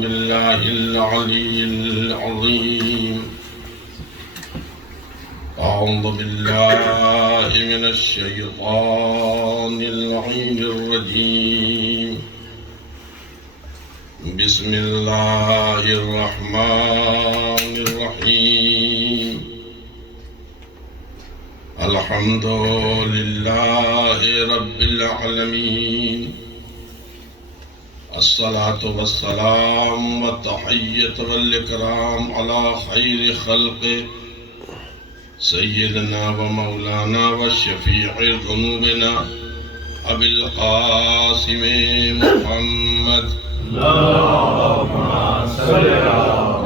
بالله العلي العظيم. أعوذ بالله من الشيطان اللعين الرجيم. بسم الله الرحمن الرحيم. الحمد لله رب العالمين. الصلاة والسلام والتحية والإكرام على خير خلقه سيدنا ومولانا وشفيع ذنوبنا أبي القاسم محمد اللهم صل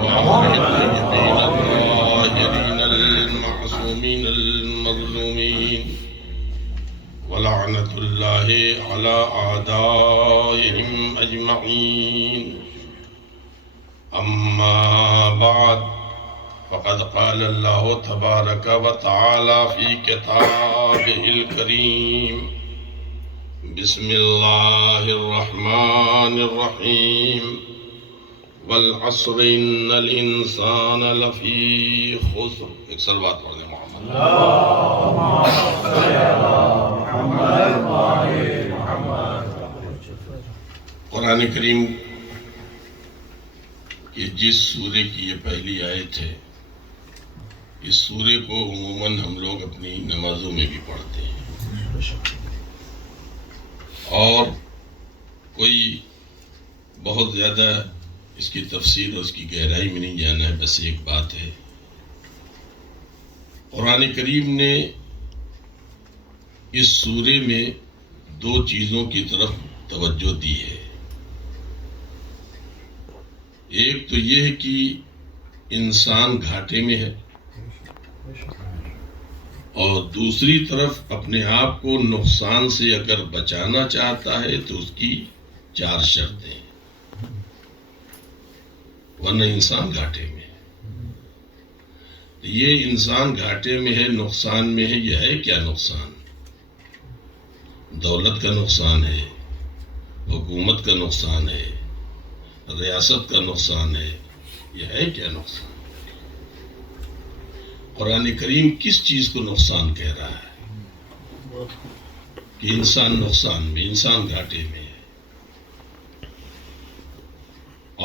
وآله الطيبين الطاهرين المعصومين المظلومين ولعنة الله على أعدائهم أجمعين. أما بعد فقد قال الله تبارك وتعالى في كتابه الكريم. بسم الله الرحمن الرحيم. والعصر إن الإنسان لفي خسر. ایک صلوات پڑھ دیں محمد. قرآن کریم کی جس سورے کی یہ پہلی آیت ہے، اس سورے کو عموماً ہم لوگ اپنی نمازوں میں بھی پڑھتے ہیں، اور کوئی بہت زیادہ اس کی تفسیر اور اس کی گہرائی میں نہیں جانا ہے. بس ایک بات ہے، قرآن کریم نے اس سورے میں دو چیزوں کی طرف توجہ دی ہے. ایک تو یہ ہے کہ انسان گھاٹے میں ہے، اور دوسری طرف اپنے آپ کو نقصان سے اگر بچانا چاہتا ہے تو اس کی 4 شرطیں، ورنہ انسان گھاٹے میں ہے. یہ انسان گھاٹے میں ہے، نقصان میں ہے. یہ ہے کیا نقصان؟ دولت کا نقصان ہے، حکومت کا نقصان ہے، ریاست کا نقصان ہے. یہ ہے کیا نقصان؟ قرآن کریم کس چیز کو نقصان کہہ رہا ہے؟ کہ انسان نقصان میں، انسان گھاٹے میں ہے.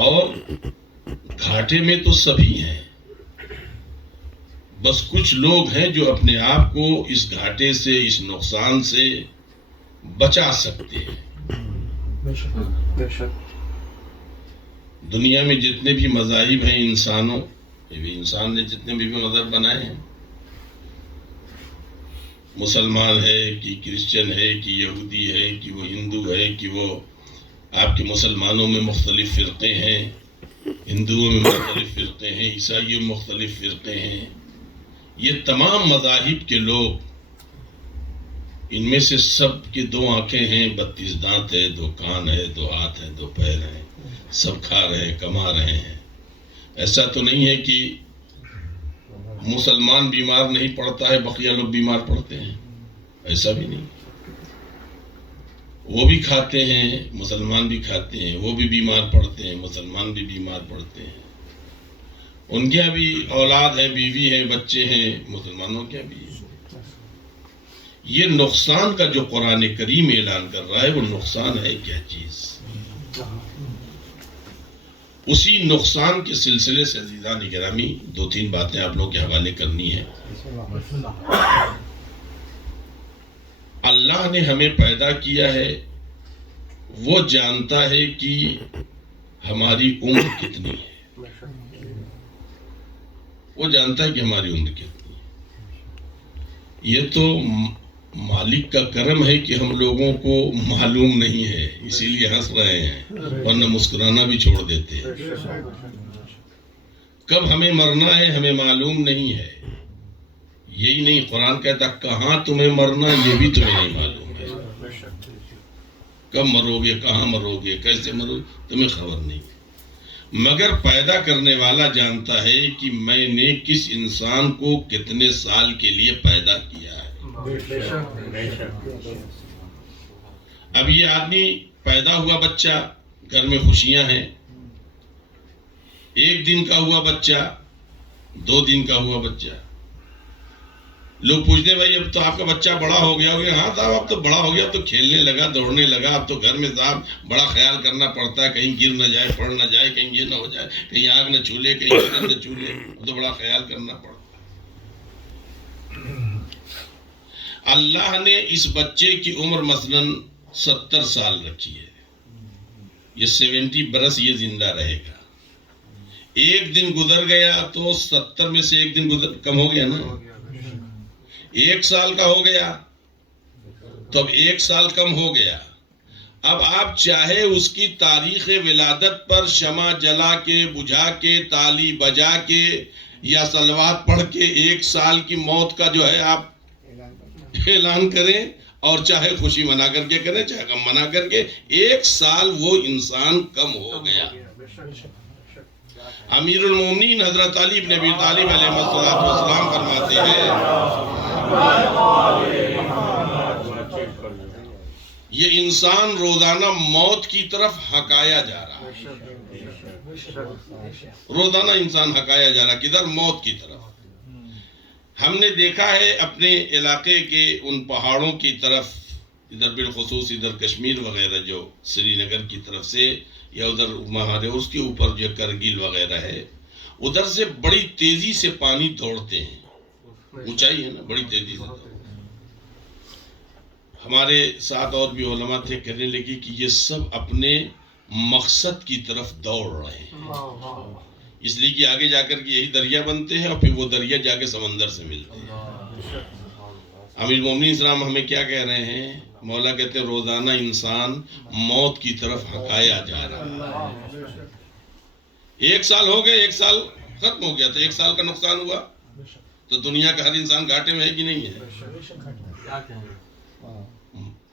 اور گھاٹے میں تو سبھی ہیں، بس کچھ لوگ ہیں جو اپنے آپ کو اس گھاٹے سے، اس نقصان سے بچا سکتے ہیں. دنیا میں جتنے بھی مذاہب ہیں انسانوں، انسان نے جتنے بھی مذہب بنائے ہیں، مسلمان ہے کہ کرسچن ہے کہ یہودی ہے کہ وہ ہندو ہے کہ وہ آپ کے مسلمانوں میں مختلف فرقے ہیں، ہندوؤں میں مختلف فرقے ہیں، عیسائیوں میں مختلف فرقے ہیں. یہ تمام مذاہب کے لوگ، ان میں سے سب کی 2 آنکھیں ہیں، 32 دانت ہے، 2 کان ہے، 2 ہاتھ ہیں، 2 پیر ہیں، سب کھا رہے ہیں، کما رہے ہیں. ایسا تو نہیں ہے کہ مسلمان بیمار نہیں پڑتا ہے، بقیہ لوگ بیمار پڑتے ہیں. ایسا بھی نہیں. وہ بھی کھاتے ہیں، مسلمان بھی کھاتے ہیں، وہ بھی بیمار پڑتے ہیں، مسلمان بھی بیمار پڑتے ہیں. ان کے بھی اولاد ہیں، بیوی ہیں، بچے ہیں، مسلمانوں کے بھی. یہ نقصان کا جو قرآن کریم اعلان کر رہا ہے، وہ نقصان ہے کیا چیز؟ اسی نقصان کے سلسلے سے عزیزان گرامی 2-3 باتیں آپ لوگوں کے حوالے کرنی ہیں. اللہ نے ہمیں پیدا کیا ہے، وہ جانتا ہے کہ ہماری عمر کتنی ہے. وہ جانتا ہے کہ ہماری عمر کتنی ہے. یہ تو مالک کا کرم ہے کہ ہم لوگوں کو معلوم نہیں ہے، اسی لیے ہنس رہے ہیں، ورنہ مسکرانا بھی چھوڑ دیتے ہیں. کب ہمیں مرنا ہے ہمیں معلوم نہیں ہے. یہی نہیں، قرآن کہتا کہاں تمہیں مرنا یہ بھی تمہیں نہیں معلوم ہے. کب مرو گے، کہاں مرو گے، کیسے مرو گے، تمہیں خبر نہیں. مگر پیدا کرنے والا جانتا ہے کہ میں نے کس انسان کو کتنے سال کے لیے پیدا کیا ہے. اب یہ آدمی پیدا ہوا بچہ، گھر میں خوشیاں ہیں، 1 دن کا ہوا بچہ، 2 دن کا ہوا بچہ، لوگ پوچھتے ہیں بھائی اب تو آپ کا بچہ بڑا ہو گیا ہوگا. ہاں صاحب اب تو بڑا ہو گیا، اب تو کھیلنے لگا، دوڑنے لگا. اب تو گھر میں صاحب بڑا خیال کرنا پڑتا ہے، کہیں گر نہ جائے، پڑ نہ جائے، کہیں یہ نہ ہو جائے، کہیں آگ نہ چھولے، کہیں جگہ نہ چھولے. اب تو بڑا خیال کرنا پڑتا ہے. اللہ نے اس بچے کی عمر مثلا 70 سال رکھی ہے. یہ 70 برس یہ زندہ رہے گا. 1 دن گزر گیا تو 70 میں سے 1 دن کم ہو گیا نا. 1 سال کا ہو گیا تو اب 1 سال کم ہو گیا. اب آپ چاہے اس کی تاریخ ولادت پر شمع جلا کے، بجھا کے، تالی بجا کے یا صلوات پڑھ کے 1 سال کی موت کا جو ہے آپ اعلان کریں، اور چاہے خوشی منا کر کے کریں، چاہے غم منا کر کے، 1 سال وہ انسان کم ہو گیا. امیر المومنین حضرت علی بن ابی طالب علیہ السلام فرماتے ہیں یہ انسان روزانہ موت کی طرف ہکایا جا رہا ہے. روزانہ انسان ہکایا جا رہا ہے کدھر؟ موت کی طرف. ہم نے دیکھا ہے اپنے علاقے کے ان پہاڑوں کی طرف، ادھر بالخصوص ادھر کشمیر وغیرہ جو سری نگر کی طرف سے، یا ادھر مہادیو اس کے اوپر جو کرگل وغیرہ ہے، ادھر سے بڑی تیزی سے پانی دوڑتے ہیں. اونچائی ہے نا، بڑی تیزی سے دوڑتے ہیں. ہمارے ساتھ اور بھی علماء تھے، کہنے لگے کہ یہ سب اپنے مقصد کی طرف دوڑ رہے ہیں، اس لیے کہ آگے جا کر کے یہی دریا بنتے ہیں، اور پھر وہ دریا جا کے سمندر سے ملتے ہیں. امیر المومنین اسلام ہمیں کیا کہہ رہے ہیں؟ مولا کہتے ہیں روزانہ انسان موت کی طرف ہکایا جا رہا ہے. 1 سال ہو گئے، 1 سال ختم ہو گیا تو 1 سال کا نقصان ہوا. تو دنیا کا ہر انسان گھاٹے میں ہے کہ نہیں ہے؟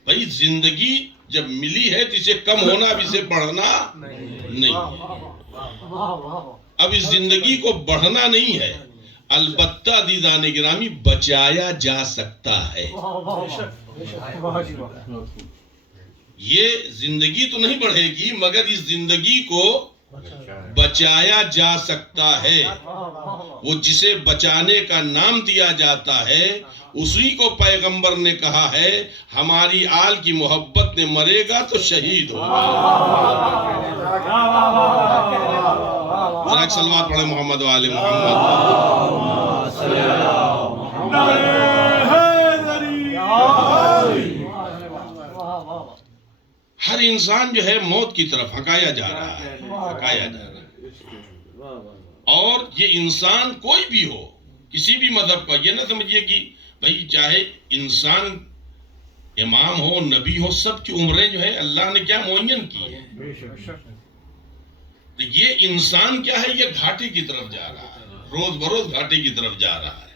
بھائی زندگی جب ملی ہے تو اسے کم ہونا، اب اسے بڑھنا نہیں ہے. اب اس زندگی کو بڑھنا نہیں ہے. البتہ عزیزان گرامی بچایا جا سکتا ہے. یہ زندگی تو نہیں بڑھے گی، مگر اس زندگی کو بچایا جا سکتا ہے. وہ جسے بچانے کا نام دیا جاتا ہے اسی کو پیغمبر نے کہا ہے ہماری آل کی محبت میں مرے گا تو شہید ہوگا. ذرا ایک صلوات پڑھیں محمد و آل محمد. ہر انسان جو ہے موت کی طرف ہکایا جا رہا ہے، ہکایا جا رہا ہے. اور یہ انسان کوئی بھی ہو، کسی بھی مذہب کا، یہ نہ سمجھیے کہ بھئی چاہے انسان امام ہو، نبی ہو، سب کی عمریں جو ہے اللہ نے کیا معین کی ہے. یہ انسان کیا ہے؟ یہ گھاٹے کی طرف جا رہا ہے، روز بروز گھاٹے کی طرف جا رہا ہے.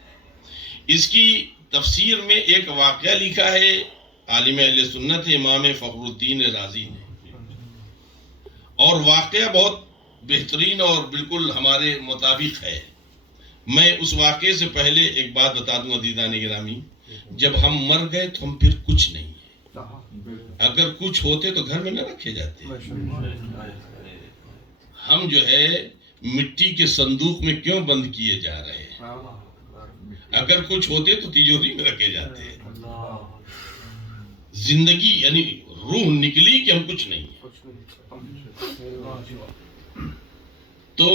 اس کی تفسیر میں ایک واقعہ لکھا ہے عالم اہل سنت امام فخر الدین رازی نے، اور واقعہ بہت بہترین اور بالکل ہمارے مطابق ہے. میں اس واقعے سے پہلے ایک بات بتا دوں عزیزان گرامی، جب ہم مر گئے تو ہم پھر کچھ نہیں ہیں. اگر کچھ ہوتے تو گھر میں نہ رکھے جاتے. ہم جو ہے مٹی کے صندوق میں کیوں بند کیے جا رہے ہیں؟ اگر کچھ ہوتے تو تجوری میں رکھے جاتے. زندگی یعنی روح نکلی کہ ہم کچھ نہیں ہیں. تو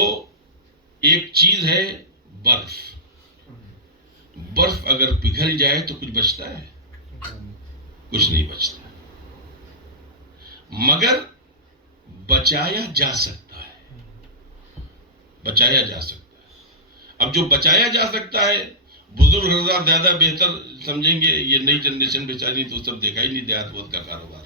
ایک چیز ہے برف. برف اگر پگھل جائے تو کچھ بچتا ہے؟ کچھ نہیں بچتا. مگر بچایا جا سکتا ہے، بچایا جا سکتا ہے. اب جو بچایا جا سکتا ہے، بزرگ حضرات زیادہ بہتر سمجھیں گے. یہ نئی جنریشن بیچاری تو سب دیکھا ہی نہیں دیہات بہت کا کاروبار.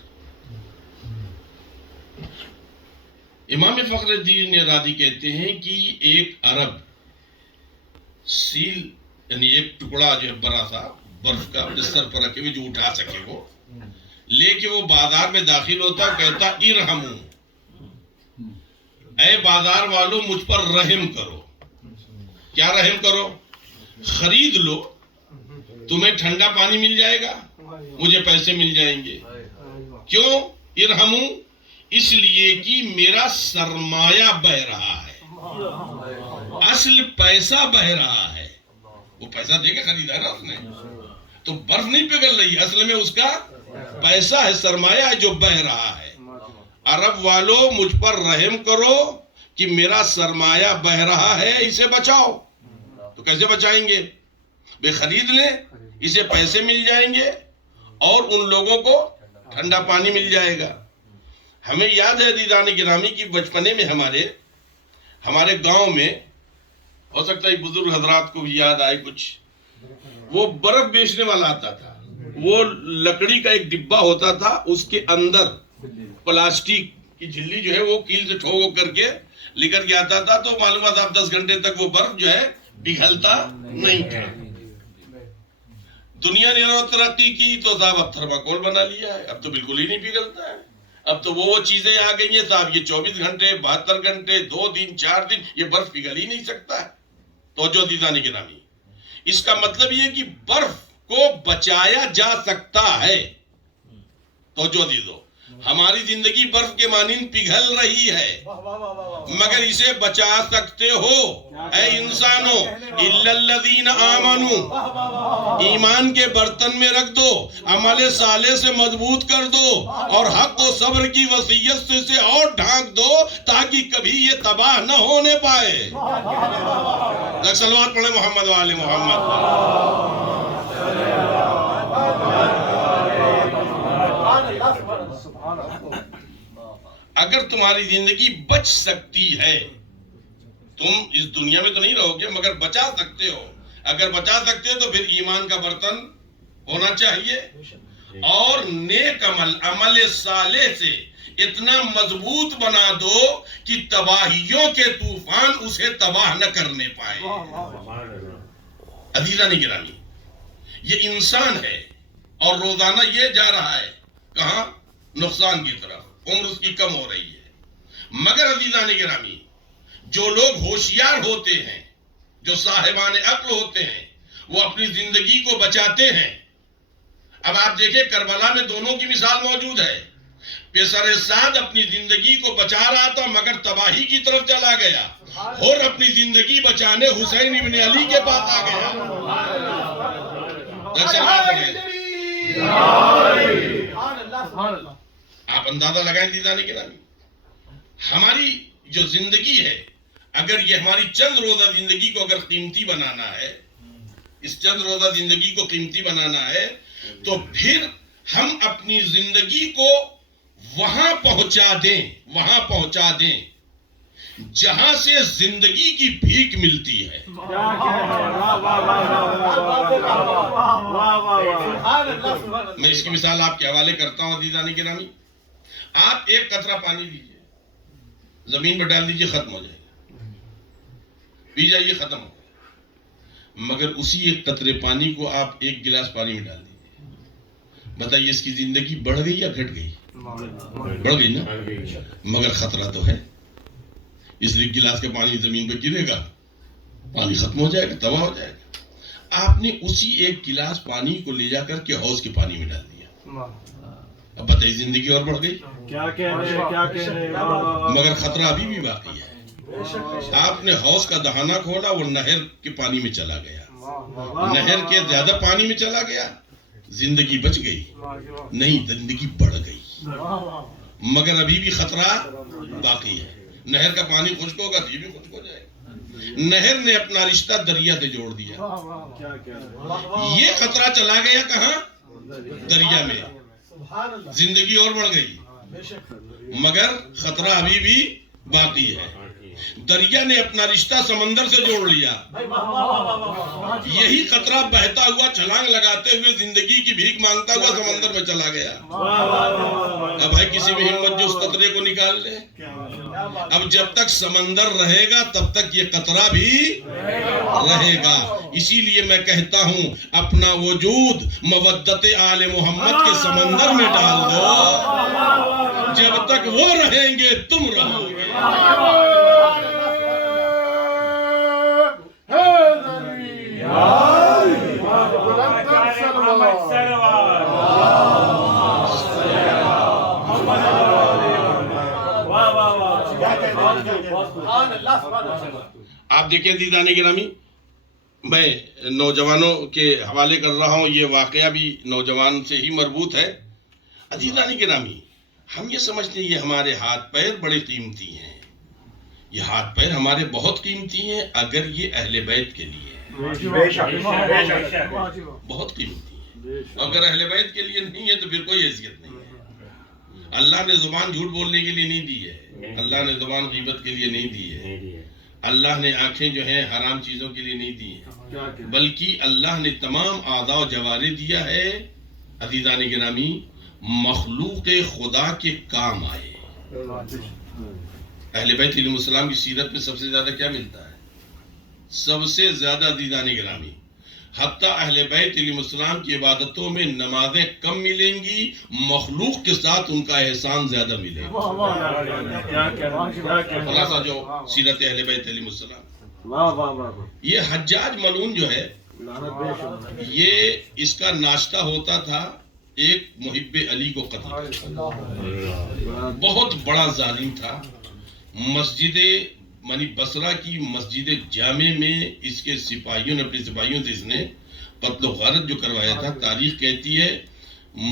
امام فخر الدین رازی کہتے ہیں کہ ایک عرب سیل یعنی ایک ٹکڑا جو ہے بڑا سا برف کا بستر پر رکھے ہوئے جو اٹھا سکے وہ لے کے وہ بازار میں داخل ہوتا، کہتا ارحمو، اے بازار والوں مجھ پر رحم کرو. کیا رحم کرو؟ خرید لو، تمہیں ٹھنڈا پانی مل جائے گا، مجھے پیسے مل جائیں گے. کیوں ارحمو؟ اس لیے کہ میرا سرمایہ بہ رہا ہے. اصل پیسہ بہ رہا ہے، وہ پیسہ دے کے خریدا نا اس نے، تو برف نہیں پگھل رہی، اصل میں اس کا پیسہ ہے، سرمایہ ہے جو بہ رہا ہے۔ عرب والو مجھ پر رحم کرو کہ میرا سرمایہ بہ رہا ہے، اسے بچاؤ۔ تو کیسے بچائیں گے؟ بے خرید لیں، اسے پیسے مل جائیں گے اور ان لوگوں کو ٹھنڈا پانی مل جائے گا۔ ہمیں یاد ہے عزیزان گرامی کی بچپنے میں ہمارے گاؤں میں، ہو سکتا ہے بزرگ حضرات کو بھی یاد آئے کچھ، وہ برف بیچنے والا آتا تھا، وہ لکڑی کا ایک ڈبہ ہوتا تھا، اس کے اندر پلاسٹک کی جھلی جو ہے وہ کیل سے ٹھوک کر کے لے کر کے آتا تھا، تو معلومات آپ 10 گھنٹے تک وہ برف جو ہے پگھلتا نہیں تھا۔ دنیا نے ترقی کی تو صاحب اب تھرماکول بنا لیا ہے، اب تو بالکل ہی نہیں پگھلتا ہے۔ اب تو وہ چیزیں آ گئی ہیں صاحب، یہ 24 گھنٹے 72 گھنٹے 2 دن 4 دن یہ برف پگھل ہی نہیں سکتا ہے۔ توجہ عزیزان گرامی، اس کا مطلب یہ کہ برف کو بچایا جا سکتا ہے۔ توجہ دیدو، ہماری زندگی برف کے مانند پگھل رہی ہے، مگر اسے بچا سکتے ہو اے انسانوں، اِلَّا الَّذِينَ آمَنُوا، ایمان کے برتن میں رکھ دو، عمل صالح سے مضبوط کر دو، اور حق و صبر کی وصیت سے اسے اور ڈھانک دو تاکہ کبھی یہ تباہ نہ ہونے پائے۔ صلوات پڑھیں محمد و آل محمد۔ اگر تمہاری زندگی بچ سکتی ہے، تم اس دنیا میں تو نہیں رہو گے مگر بچا سکتے ہو، اگر بچا سکتے ہو تو پھر ایمان کا برتن ہونا چاہیے، اور نیک عمل صالح سے اتنا مضبوط بنا دو کہ تباہیوں کے طوفان اسے تباہ نہ کرنے پائے۔ عزیزان گرامی، یہ انسان ہے اور روزانہ یہ جا رہا ہے کہاں؟ نقصان کی طرف، عمر اس کی کم ہو رہی ہے۔ مگر عزیزان گرامی، جو لوگ ہوشیار ہوتے ہیں، جو صاحبان عقل ہوتے ہیں، وہ اپنی زندگی کو بچاتے ہیں۔ اب آپ دیکھیں کربلا میں دونوں کی مثال موجود ہے۔ پیسر سعد اپنی زندگی کو بچا رہا تھا مگر تباہی کی طرف چلا گیا، اور اپنی زندگی بچانے حسین ابن علی کے پاس آ گیا۔ آپ اندازہ لگائیں عزیزان گرامی، ہماری جو زندگی ہے، اگر یہ ہماری چند روزہ زندگی کو اگر قیمتی بنانا ہے، اس چند روزہ زندگی کو قیمتی بنانا ہے، تو پھر ہم اپنی زندگی کو وہاں پہنچا دیں جہاں سے زندگی کی بھیک ملتی ہے۔ میں اس کی مثال آپ کے حوالے کرتا ہوں عزیزان گرامی۔ آپ ایک قطرہ پانی لیجئے، زمین پر ڈال دیجئے، ختم ہو جائے گا، پی جائیے، ختم ہو گیا۔ مگر اسی ایک قطرے پانی کو آپ ایک گلاس پانی میں ڈال دیجئے، بتائیے اس کی زندگی بڑھ گئی یا گھٹ گئی؟ بڑھ گئی نا، مگر خطرہ تو ہے، اس لیے گلاس کے پانی زمین پہ گرے گا، پانی ختم ہو جائے گا، تباہ ہو جائے گا۔ آپ نے اسی ایک گلاس پانی کو لے جا کر کے حوض کے پانی میں ڈال دیا، اب بتائیے زندگی اور بڑھ گئی؟ مگر خطرہ ابھی بھی باقی ہے۔ آپ نے حوض کا دہانہ کھولا، وہ نہر کے پانی میں چلا گیا، نہر کے زیادہ پانی میں چلا گیا، زندگی بچ گئی؟ نہیں، زندگی بڑھ گئی، مگر ابھی بھی خطرہ باقی ہے۔ نہر کا پانی خشک ہوگا تو یہ بھی خشک ہو جائے گا۔ نہر نے اپنا رشتہ دریا سے جوڑ دیا، یہ خطرہ چلا گیا کہاں؟ دریا میں، زندگی اور بڑھ گئی، مگر خطرہ ابھی بھی باقی ہے۔ دریا نے اپنا رشتہ سمندر سے جوڑ لیا، یہی قطرہ بہتا ہوا چھلانگ لگاتے ہوئے زندگی کی بھیک مانگتا ہوا سمندر میں چلا گیا۔ اب بھائی کسی بھی ہمت جو اس قطرے کو نکال لے، اب جب تک سمندر رہے گا تب تک یہ قطرہ بھی رہے گا۔ اسی لیے میں کہتا ہوں اپنا وجود مودت آل محمد کے سمندر میں ڈال دو، جب تک وہ رہیں گے تم رہو گے۔ آپ دیکھیں عزیزان گرامی، میں نوجوانوں کے حوالے کر رہا ہوں، یہ واقعہ بھی نوجوان سے ہی مربوط ہے۔ عزیزان گرامی، ہم یہ سمجھتے ہیں یہ ہمارے ہاتھ پیر بڑے قیمتی ہیں، یہ ہاتھ پیر ہمارے بہت قیمتی ہیں اگر یہ اہل بیت کے لیے ہیں، بہت قیمتی ہیں۔ اگر اہل بیت کے لیے نہیں ہے تو پھر کوئی حیثیت نہیں ہے۔ اللہ نے زبان جھوٹ بولنے کے لیے نہیں دی ہے، اللہ نے زبان غیبت کے لیے نہیں دی ہے، اللہ نے آنکھیں جو ہیں حرام چیزوں کے لیے نہیں دی ہیں، بلکہ اللہ نے تمام اعضاء و جوارح دیا ہے عزیزان گرامی مخلوق خدا کے کام آئے۔ اہل بیت علیہ السلام کی سیرت میں سب سے زیادہ کیا ملتا ہے؟ سب سے زیادہ عزیزان گرامی، حتیٰ اہل بیت علیہ السلام کی عبادتوں میں نمازیں کم ملیں گی، مخلوق کے ساتھ ان کا احسان زیادہ ملے گا۔ خلاصہ جو سیرت اہل بیت علیہ السلام، یہ حجاج ملعون جو ہے یہ اس کا ناشتہ ہوتا تھا ایک محب علی کو قتل، بہت بڑا ظالم تھا۔ مسجد بصرہ کی مسجد جامع میں اس کے سپاہیوں نے، اپنے سپاہیوں سے اس نے قتل و غارت جو کروایا تھا۔ تاریخ کہتی ہے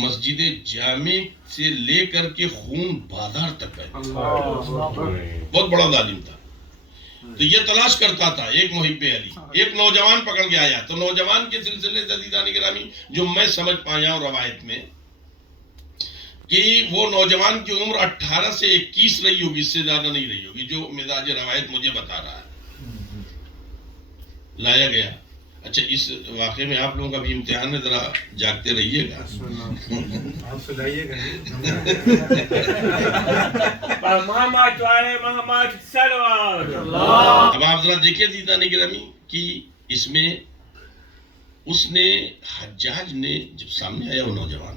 مسجد جامع سے لے کر کے خون بازار تک ہے، بہت بڑا ظالم تھا۔ تو یہ تلاش کرتا تھا ایک محب علی، ایک نوجوان پکڑ کے آیا، تو نوجوان کے سلسلے سے عزیزان گرامی جو میں سمجھ پایا ہوں روایت میں کہ وہ نوجوان کی عمر 18 سے 21 رہی ہوگی، اس سے زیادہ نہیں رہی ہوگی، جو مزاج روایت مجھے بتا رہا ہے۔ لایا گیا۔ اچھا، اس واقعے میں آپ لوگوں کا بھی امتحان ہے، ذرا جاگتے رہیے گا۔ اب آپ ذرا دیکھیں عزیزان گرامی کہ اس میں اس نے حجاج نے جب سامنے آیا وہ نوجوان،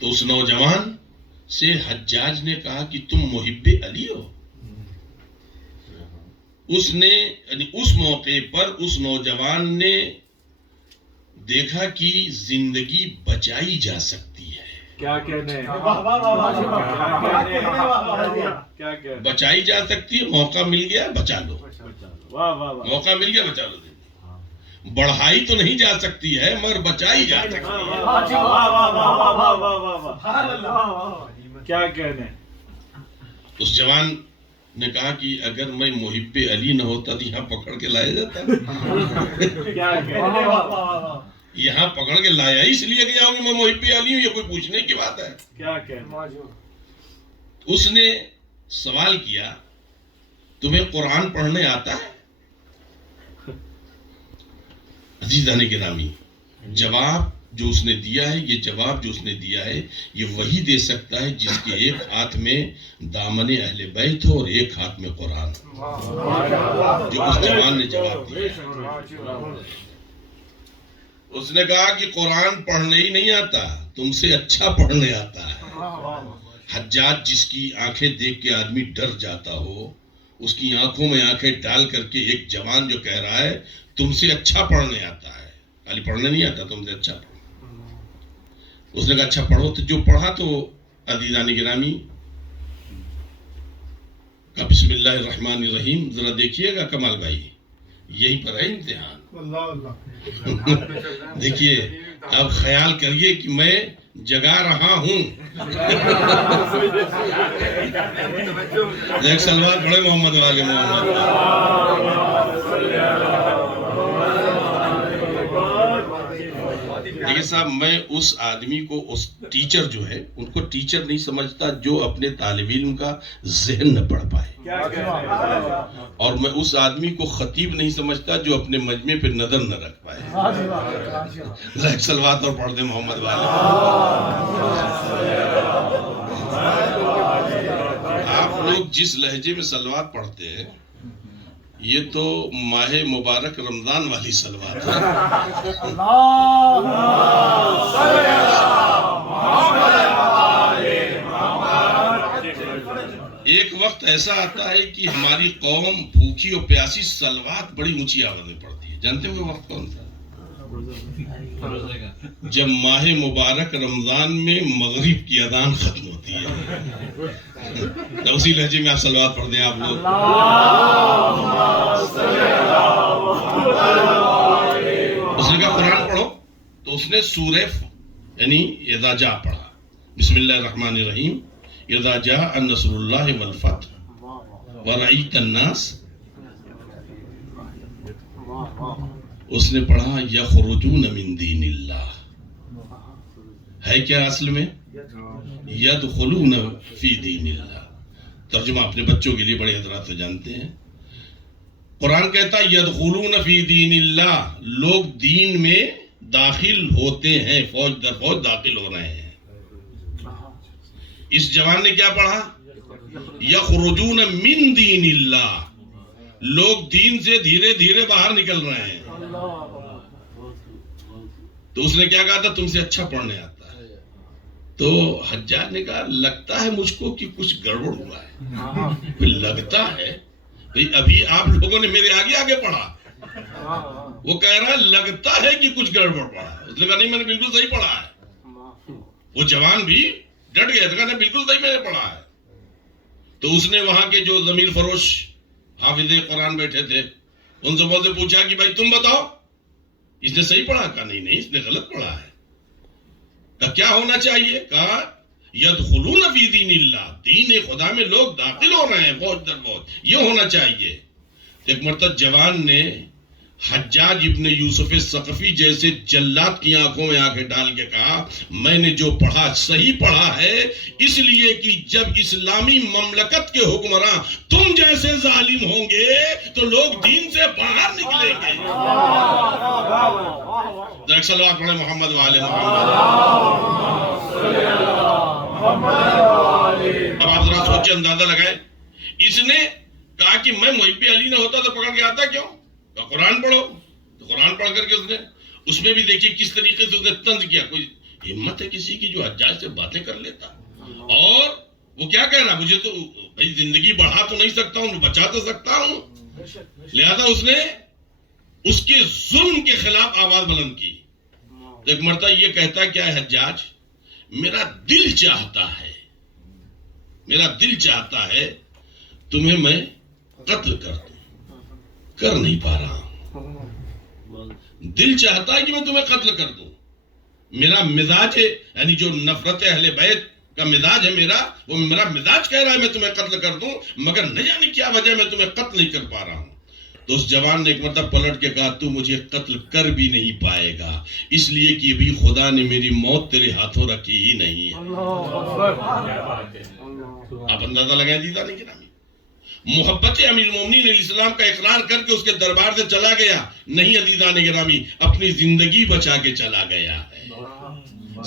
تو اس نوجوان سے حجاج نے کہا کہ تم محب علی ہو۔ اس نے یعنی اس موقع پر اس نوجوان نے دیکھا کہ زندگی بچائی جا سکتی ہے۔ کیا کہنے، بچائی جا سکتی ہے، موقع مل گیا بچا لو، موقع مل گیا بچا لو۔ بڑھائی تو نہیں جا سکتی ہے مگر بچائی جا سکتی ہے۔ کیا کہنے، اس جوان نے کہا کہ اگر میں محب علی نہ ہوتا تو یہاں پکڑ کے لایا جاتا، یہاں پکڑ کے لایا اس لیے کہ میں محب علی ہوں، یہ کوئی پوچھنے کی بات ہے؟ کیا کہنے، اس نے سوال کیا تمہیں قرآن پڑھنے آتا ہے؟ عزیزان گرامی، جواب جو اس نے دیا ہے، یہ جواب جو اس نے دیا ہے یہ وہی دے سکتا ہے جس کے ایک ہاتھ میں دامن اہل بیت ہو اور ایک ہاتھ میں قرآن، جو اس جوان نے جواب دیا۔ اس نے کہا کہ قرآن پڑھنے ہی نہیں آتا، تم سے اچھا پڑھنے آتا ہے۔ حجاج جس کی آنکھیں دیکھ کے آدمی ڈر جاتا ہو، اس کی آنکھوں میں آنکھیں ڈال کر کے ایک جوان جو کہہ رہا ہے تم سے اچھا پڑھنے آتا ہے، خالی پڑھنے نہیں آتا، تم سے اچھا پڑھو۔ اس نے کہا اچھا پڑھو، تو جو پڑھا تو عزیزان گرامی کا بسم اللہ الرحمن الرحیم، ذرا دیکھیے گا کمال بھائی، یہیں پر ہے امتحان۔ دیکھیے اب خیال کریے کہ میں جگا رہا ہوں۔ ایک سلوات بڑے محمد والے محمد۔ دیکھیے صاحب، میں اس آدمی کو، اس ٹیچر جو ہے ان کو ٹیچر نہیں سمجھتا جو اپنے طالب علم کا ذہن نہ پڑھ پائے، اور میں اس آدمی کو خطیب نہیں سمجھتا جو اپنے مجمع پہ نظر نہ رکھ پائے۔ ایک سلوات اور پڑھ دیں محمد والے۔ آپ لوگ جس لہجے میں سلوات پڑھتے ہیں یہ تو ماہ مبارک رمضان والی سلوات ہے۔ ایک وقت ایسا آتا ہے کہ ہماری قوم بھوکی اور پیاسی سلوات بڑی اونچی آواز میں پڑھتی ہے، جانتے ہو وہ وقت کون سا؟ جب ماہ مبارک رمضان میں مغرب کی اذان ختم ہوتی ہے تو اسی لہجے میں آپ صلوات پڑھ دیں آپ لوگ. اس نے کہا قرآن پڑھو تو اس نے سورہ یعنی اذا جاء پڑھا. بسم اللہ الرحمن الرحیم. اذا جاء نصر اللہ والفتح ورأیت الناس. اس نے پڑھا یخرجون من دین اللہ. ہے کیا اصل میں یدخلون فی دین اللہ. ترجمہ اپنے بچوں کے لیے بڑے حضرات سے جانتے ہیں. قرآن کہتا ہے یدخلون فی دین اللہ، لوگ دین میں داخل ہوتے ہیں، فوج در فوج داخل ہو رہے ہیں. اس جوان نے کیا پڑھا؟ یخرجون من دین اللہ، لوگ دین سے دھیرے دھیرے باہر نکل رہے ہیں. تو اس نے کیا کہا تھا؟ تم سے اچھا پڑھنے آتا ہے. تو حجاج نے کہا لگتا ہے مجھ کو کہ کچھ گڑبڑ ہوا ہے. لگتا ہے ابھی آپ لوگوں نے میرے آگے آگے پڑھا. وہ کہہ رہا لگتا ہے کہ کچھ گڑبڑ پڑا. اس نے کہا نہیں میں نے بالکل صحیح پڑھا ہے. وہ جوان بھی ڈٹ گیا تھا، کہا بالکل صحیح میں نے پڑھا ہے. تو اس نے وہاں کے جو ضمیر فروش حافظ قرآن بیٹھے تھے ان سے بولتے پوچھا کہ بھائی تم بتاؤ اس نے صحیح پڑھا؟ کہا نہیں اس نے غلط پڑھا ہے. کہا کیا ہونا چاہیے؟ کہا یدخلون فی دین اللہ، دین خدا میں لوگ داخل ہو رہے ہیں فوج در فوج، یہ ہونا چاہیے. ایک مرتبہ جوان نے حجاج ابن یوسف ثقفی جیسے جلاد کی آنکھوں میں آنکھیں ڈال کے کہا میں نے جو پڑھا صحیح پڑھا ہے، اس لیے کہ جب اسلامی مملکت کے حکمراں تم جیسے ظالم ہوں گے تو لوگ دین سے باہر نکلیں گے. صلوات پڑھیں محمد والے محمد. اب آپ ذرا سوچے، اندازہ لگائیں. اس نے کہا کہ میں محب علی نہ ہوتا تو پکڑ کے آتا کیوں؟ قرآن پڑھو. تو قرآن پڑھ کر کے اس میں بھی دیکھیے کس طریقے سے اس نے طنز کیا. کوئی ہمت ہے کسی کی جو حجاج سے باتیں کر لیتا؟ اور وہ کیا کہہ رہا؟ مجھے تو بھائی زندگی بڑھا تو نہیں سکتا ہوں، بچا تو سکتا ہوں. لہذا اس نے اس کے ظلم کے خلاف آواز بلند کی. ایک مرتبہ یہ کہتا کیا ہے حجاج، میرا دل چاہتا ہے تمہیں میں قتل کر دوں، کر نہیں پا رہا ہوں. دل چاہتا ہے کہ میں تمہیں قتل کر دوں. میرا مزاج ہے، یعنی جو نفرت اہل بیت کا مزاج ہے وہ میرا مزاج کہہ رہا ہے میں تمہیں قتل کر دوں، مگر نہ جانے کیا وجہ میں تمہیں قتل نہیں کر پا رہا ہوں. تو اس جوان نے ایک مرتبہ پلٹ کے کہا تو مجھے قتل کر بھی نہیں پائے گا، اس لیے کہ ابھی خدا نے میری موت تیرے ہاتھوں رکھی ہی نہیں ہے. آپ اندازہ لگائیں دیدہ نہیں گرامی. محبت امیر المومنین علیہ السلام کا اقرار کر کے اس کے دربار سے چلا گیا. نہیں عزیزان گرامی، اپنی زندگی بچا کے چلا گیا ہے.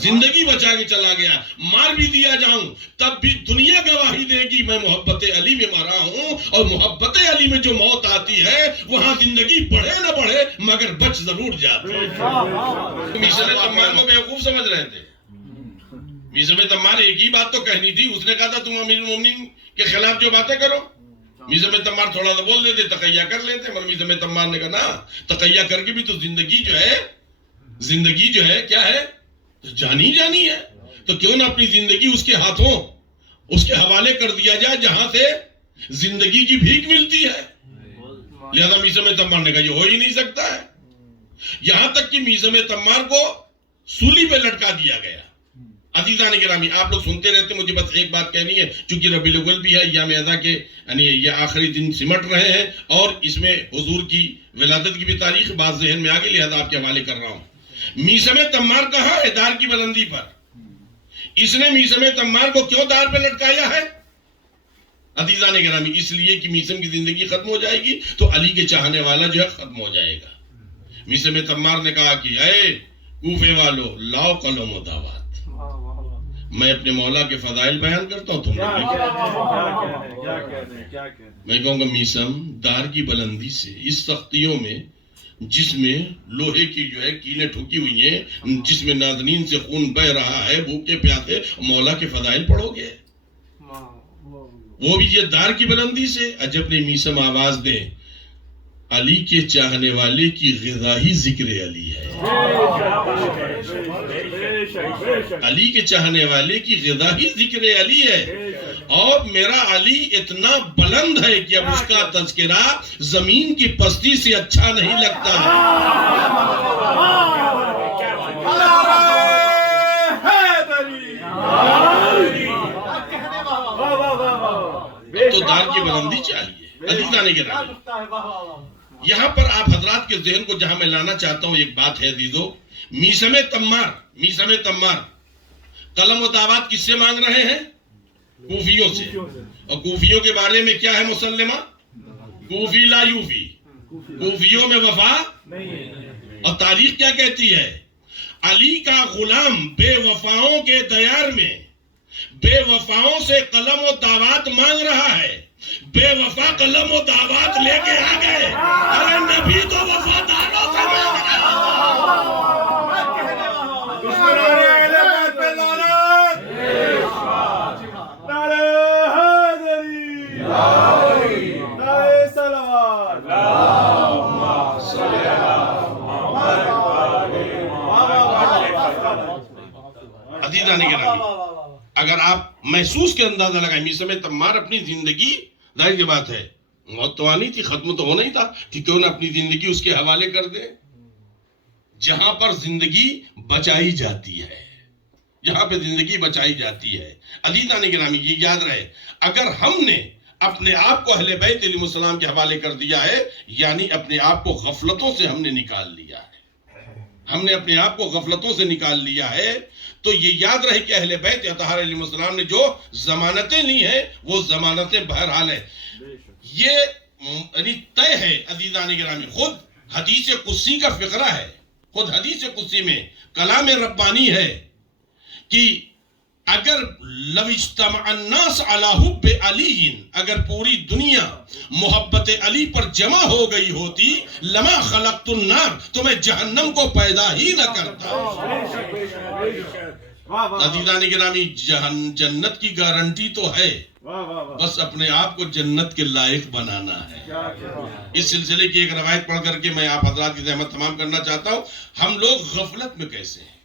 زندگی بچا کے چلا گیا. مار بھی دیا جاؤں تب بھی دنیا گواہی دے گی میں محبت علی میں مرا ہوں. اور محبت علی میں جو موت آتی ہے وہاں زندگی بڑھے نہ بڑھے مگر بچ ضرور جاتے. میثم تمار کو بیوقوف سمجھ رہے تھے. میثم تمار ایک ہی بات تو کہنی تھی. اس نے کہا تھا تم امیر المومنین کے خلاف جو باتیں کرو. میثم تمار تھوڑا سا بول دیتے، تقیہ کر لیتے. مگر میثم تمار نے کہا نا، تقیہ کر کے بھی تو زندگی جو ہے کیا ہے؟ جانی ہے. تو کیوں نہ اپنی زندگی اس کے ہاتھوں اس کے حوالے کر دیا جائے جہاں سے زندگی کی بھیک ملتی ہے. لہذا میثم تمار نے کہا یہ ہو ہی نہیں سکتا ہے. یہاں تک کہ میثم تمار کو سولی پہ لٹکا دیا گیا. عزیزان گرامی، آپ لوگ سنتے رہتے، مجھے بس ایک بات کہنی ہے. چونکہ ربیع الاول بھی ہے، ایام اضحیٰ کے یعنی یہ آخری دن سمٹ رہے ہیں اور اس میں حضور کی ولادت کی بھی تاریخ بات ذہن میں آ گئی، لہذا آپ کے حوالے کر رہا ہوں. میثم تمار کہاں ہے؟ دار کی بلندی پر. اس نے میثم تمار کو کیوں دار پہ لٹکایا ہے؟ عزیزان گرامی، اس لیے کہ میثم کی زندگی ختم ہو جائے گی تو علی کے چاہنے والا جو ہے ختم ہو جائے گا. میثم تمار نے کہا کہ اے کوفے والو، لاؤ قلم و دعوات. میں اپنے مولا کے فضائل بیان کرتا ہوں. میں کہوں گا میثم دار کی بلندی سے اس سختیوں میں، جس میں لوہے کی جو ہے کیلیں ٹھوکی ہوئی ہیں، جس میں ناظرین سے خون بہ رہا ہے، بھوکے پیاسے مولا کے فضائل پڑھو گے، وہ بھی یہ دار کی بلندی سے. عجب نہیں میثم آواز دیں علی کے چاہنے والے کی غذا ہی ذکر علی ہے. علی کے چاہنے والے کی غذا ہی ذکر علی ہے. اور میرا علی اتنا بلند ہے کہ اب اس کا تذکرہ زمین کی پستی سے اچھا نہیں لگتا ہے. تو دار کی بلندی چاہیے. عزیزان گرامی، یہاں پر آپ حضرات کے ذہن کو جہاں میں لانا چاہتا ہوں ایک بات ہے عزیزو. میثم تمار قلم و دعوات کس سے مانگ رہے ہیں؟ کوفیوں سے. اور کوفیوں کے بارے میں کیا ہے مسلمہ؟ کوفی لا یوفی، کوفیوں میں وفا. اور تاریخ کیا کہتی ہے؟ علی کا غلام بے وفاؤں کے دیار میں بے وفاؤں سے قلم و دعوات مانگ رہا ہے. بے وفا قلم و دعوات لے کے آ گئے. ارے نبی تو وفاداروں سے مانگ رہا عزیزان گرامی. اگر آپ محسوس کے اندازہ لگائیں، میثم تمار اپنی زندگی، ظاہر کی بات ہے موت تو آنی تھی، ختم تو ہونا ہی تھا، کہ کیوں نہ اپنی زندگی اس کے حوالے کر دے. جہاں پر زندگی بچائی جاتی ہے، جہاں پہ زندگی بچائی جاتی ہے. عزیزان گرامی یہ یاد رہے، اگر ہم نے اپنے آپ کو اہل بیت علیہ السلام کے حوالے کر دیا ہے، یعنی اپنے آپ کو غفلتوں سے ہم نے نکال لیا ہے. ہم نے اپنے آپ کو غفلتوں سے نکال لیا ہے. تو یہ یاد رہے کہ اہل بیت اطہار علیہ السلام نے جو ضمانتیں لی ہیں وہ ضمانتیں بہرحال ہیں. یہ یعنی طے ہے عزیزان گرامی. خود حدیث قدسی کا فقرہ ہے، خود حدیث قدسی میں کلام ربانی ہے کہ اگر لو اجتمع الناس علی حب علی، اگر پوری دنیا محبت علی پر جمع ہو گئی ہوتی، لما خلقت النار، تو میں جہنم کو پیدا ہی نہ کرتا. عزیزان گرامی جنت کی گارنٹی تو ہے، بس اپنے آپ کو جنت کے لائق بنانا ہے. اس سلسلے کی ایک روایت پڑھ کر کے میں آپ حضرات کی زحمت تمام کرنا چاہتا ہوں. ہم لوگ غفلت میں کیسے ہیں؟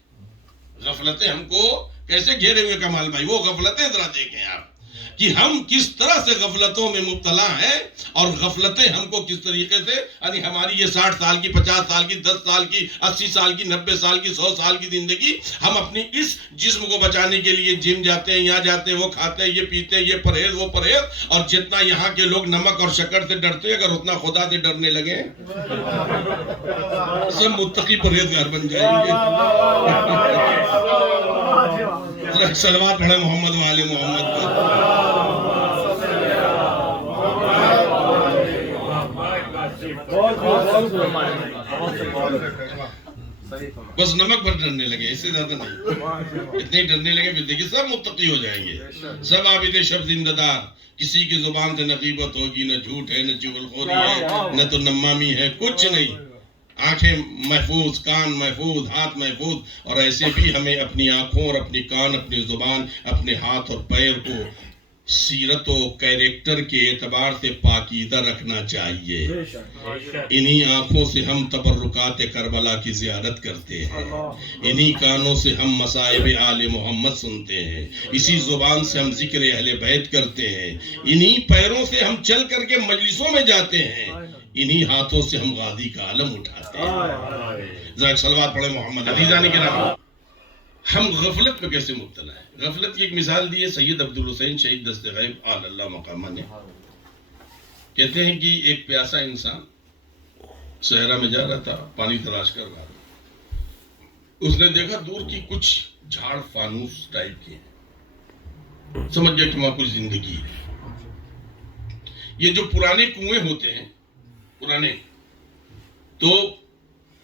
غفلتیں ہم کو کیسے گھیرے ہوئے کمال بھائی، وہ غفلتیں ذرا دیکھیں آپ کہ ہم کس طرح سے غفلتوں میں مبتلا ہیں. اور غفلتیں ہم کو کس طریقے سے، یعنی ہماری یہ 60 سال کی، 50 سال کی، 10 سال کی، 80 سال کی، 90 سال کی، 100 سال کی زندگی، ہم اپنی اس جسم کو بچانے کے لیے جم جاتے ہیں، یہاں جاتے ہیں، وہ کھاتے ہیں، یہ پیتے ہیں، یہ پرہیز وہ پرہیز. اور جتنا یہاں کے لوگ نمک اور شکر سے ڈرتے ہیں، اگر اتنا خدا سے ڈرنے لگے سب متقی پرہیزگار بن جائیں گے. صلوات پڑھیں محمد و آل محمد پر. بس نمک پر ڈرنے لگے، اس سے زیادہ نہیں. اتنے ڈرنے لگے پھر دیکھیں سب متقی ہو جائیں گے، سب عابد شب زندہ دار. کسی کی زبان سے نہ غیبت ہوگی، نہ جھوٹ ہے، نہ چغلخوری ہے، نہ تو نمامی ہے، کچھ نہیں. آنکھیں محفوظ، کان محفوظ، ہاتھ محفوظ. اور ایسے بھی ہمیں اپنی آنکھوں اور اپنی کان، اپنی زبان، اپنے ہاتھ اور پیر کو سیرت و کیریکٹر کے اعتبار سے پاکیزہ رکھنا چاہیے. انہی آنکھوں سے ہم تبرکات کربلا کی زیارت کرتے ہیں، انہی کانوں سے ہم مصائب آل محمد سنتے ہیں، اسی زبان سے ہم ذکر اہل بیت کرتے ہیں، انہی پیروں سے ہم چل کر کے مجلسوں میں جاتے ہیں، انہی ہاتھوں سے ہم غازی کا علم اٹھاتے ہیں. ذرا صلوات پڑھیں محمد. عزیزان گرامی، ہم غفلت میں کیسے مبتلا ہیں؟ غفلت کی ایک مثال دی ہے سید عبدالحسین شہید دست غیب آل اللہ مقامہ نے. کہتے ہیں کہ ایک پیاسا انسان صحرا میں جا رہا تھا، پانی تلاش کر رہا تھا. اس نے دیکھا دور کی کچھ جھاڑ فانوس ٹائپ کے ہیں، سمجھ گیا کہ وہاں کچھ زندگی ہے. یہ جو پرانے کنویں ہوتے ہیں، پرانے، تو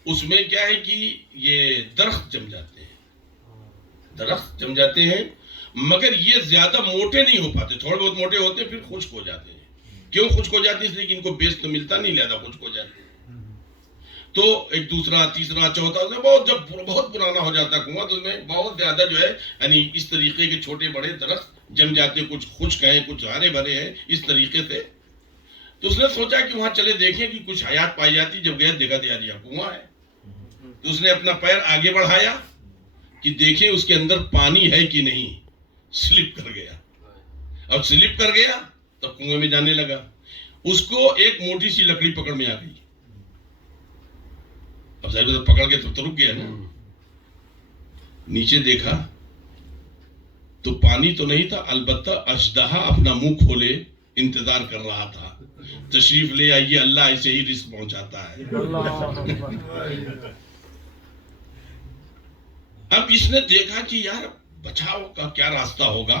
اس میں کیا ہے کہ یہ درخت جم جاتے ہیں، درخت جم جاتے ہیں، مگر یہ زیادہ موٹے نہیں ہو پاتے، تھوڑے بہت موٹے ہوتے ہیں پھر خشک ہو جاتے ہیں. کیوں خشک ہو جاتے ہیں؟ اس لیے کہ ان کو بیس تو ملتا نہیں، لہذا خشک ہو جاتے ہیں. تو ایک دوسرا، تیسرا، چوتھا، جب بہت پرانا ہو جاتا کنواں تو اس میں بہت زیادہ جو ہے یعنی اس طریقے کے چھوٹے بڑے درخت جم جاتے ہیں، کچھ خشک ہیں، کچھ ہرے بھرے ہیں، اس طریقے سے. تو اس نے سوچا کہ وہاں چلے دیکھیں کہ کچھ حیات پائی جاتی. جب گیا دیکھا تو یار یہ کنواں ہے. تو اس نے اپنا پیر آگے بڑھایا کہ دیکھیں اس کے اندر پانی ہے کہ نہیں. سلپ کر گیا. اور سلپ کر گیا تب کنویں میں جانے لگا. اس کو ایک موٹی سی لکڑی پکڑ میں آ گئی. اب ظاہر پکڑ کے تو رک گیا نا. نیچے دیکھا تو پانی تو نہیں تھا, البتہ اژدہا اپنا منہ کھولے انتظار کر رہا تھا. تشریف لے آئیے, اللہ ایسے ہی رزق پہنچاتا ہے. اب اس نے دیکھا کہ یار بچاؤ کا کیا راستہ ہوگا.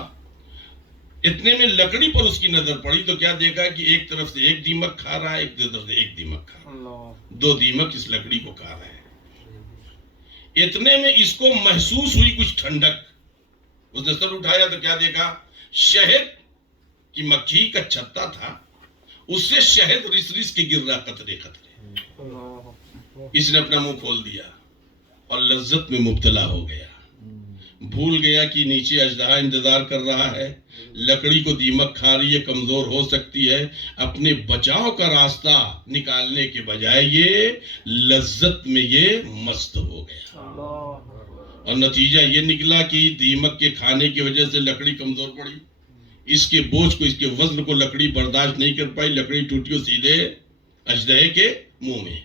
اتنے میں لکڑی پر اس کی نظر پڑی تو کیا دیکھا کہ ایک طرف سے ایک دیمک کھا رہا ہے, ایک طرف سے ایک دیمک کھا رہا ہے. 2 دیمک اس لکڑی کو کھا رہے ہیں. اتنے میں اس کو محسوس ہوئی کچھ ٹھنڈک. اس نے سر اٹھایا تو کیا دیکھا, شہد کی مکھی کا چھتا تھا, اس سے شہد رس رس کے گر رہا قطرے قطرے. اس نے اپنا منہ کھول دیا اور لذت میں مبتلا ہو گیا. بھول گیا کہ نیچے اژدہا انتظار کر رہا ہے, لکڑی کو دیمک کھا رہی ہے, کمزور ہو سکتی ہے. اپنے بچاؤ کا راستہ نکالنے کے بجائے یہ لذت میں یہ مست ہو گیا. اور نتیجہ یہ نکلا کہ دیمک کے کھانے کی وجہ سے لکڑی کمزور پڑی. اس کے بوجھ کو, اس کے وزن کو لکڑی برداشت نہیں کر پائی. لکڑی ٹوٹی اور سیدھے اژدہے کے منہ میں.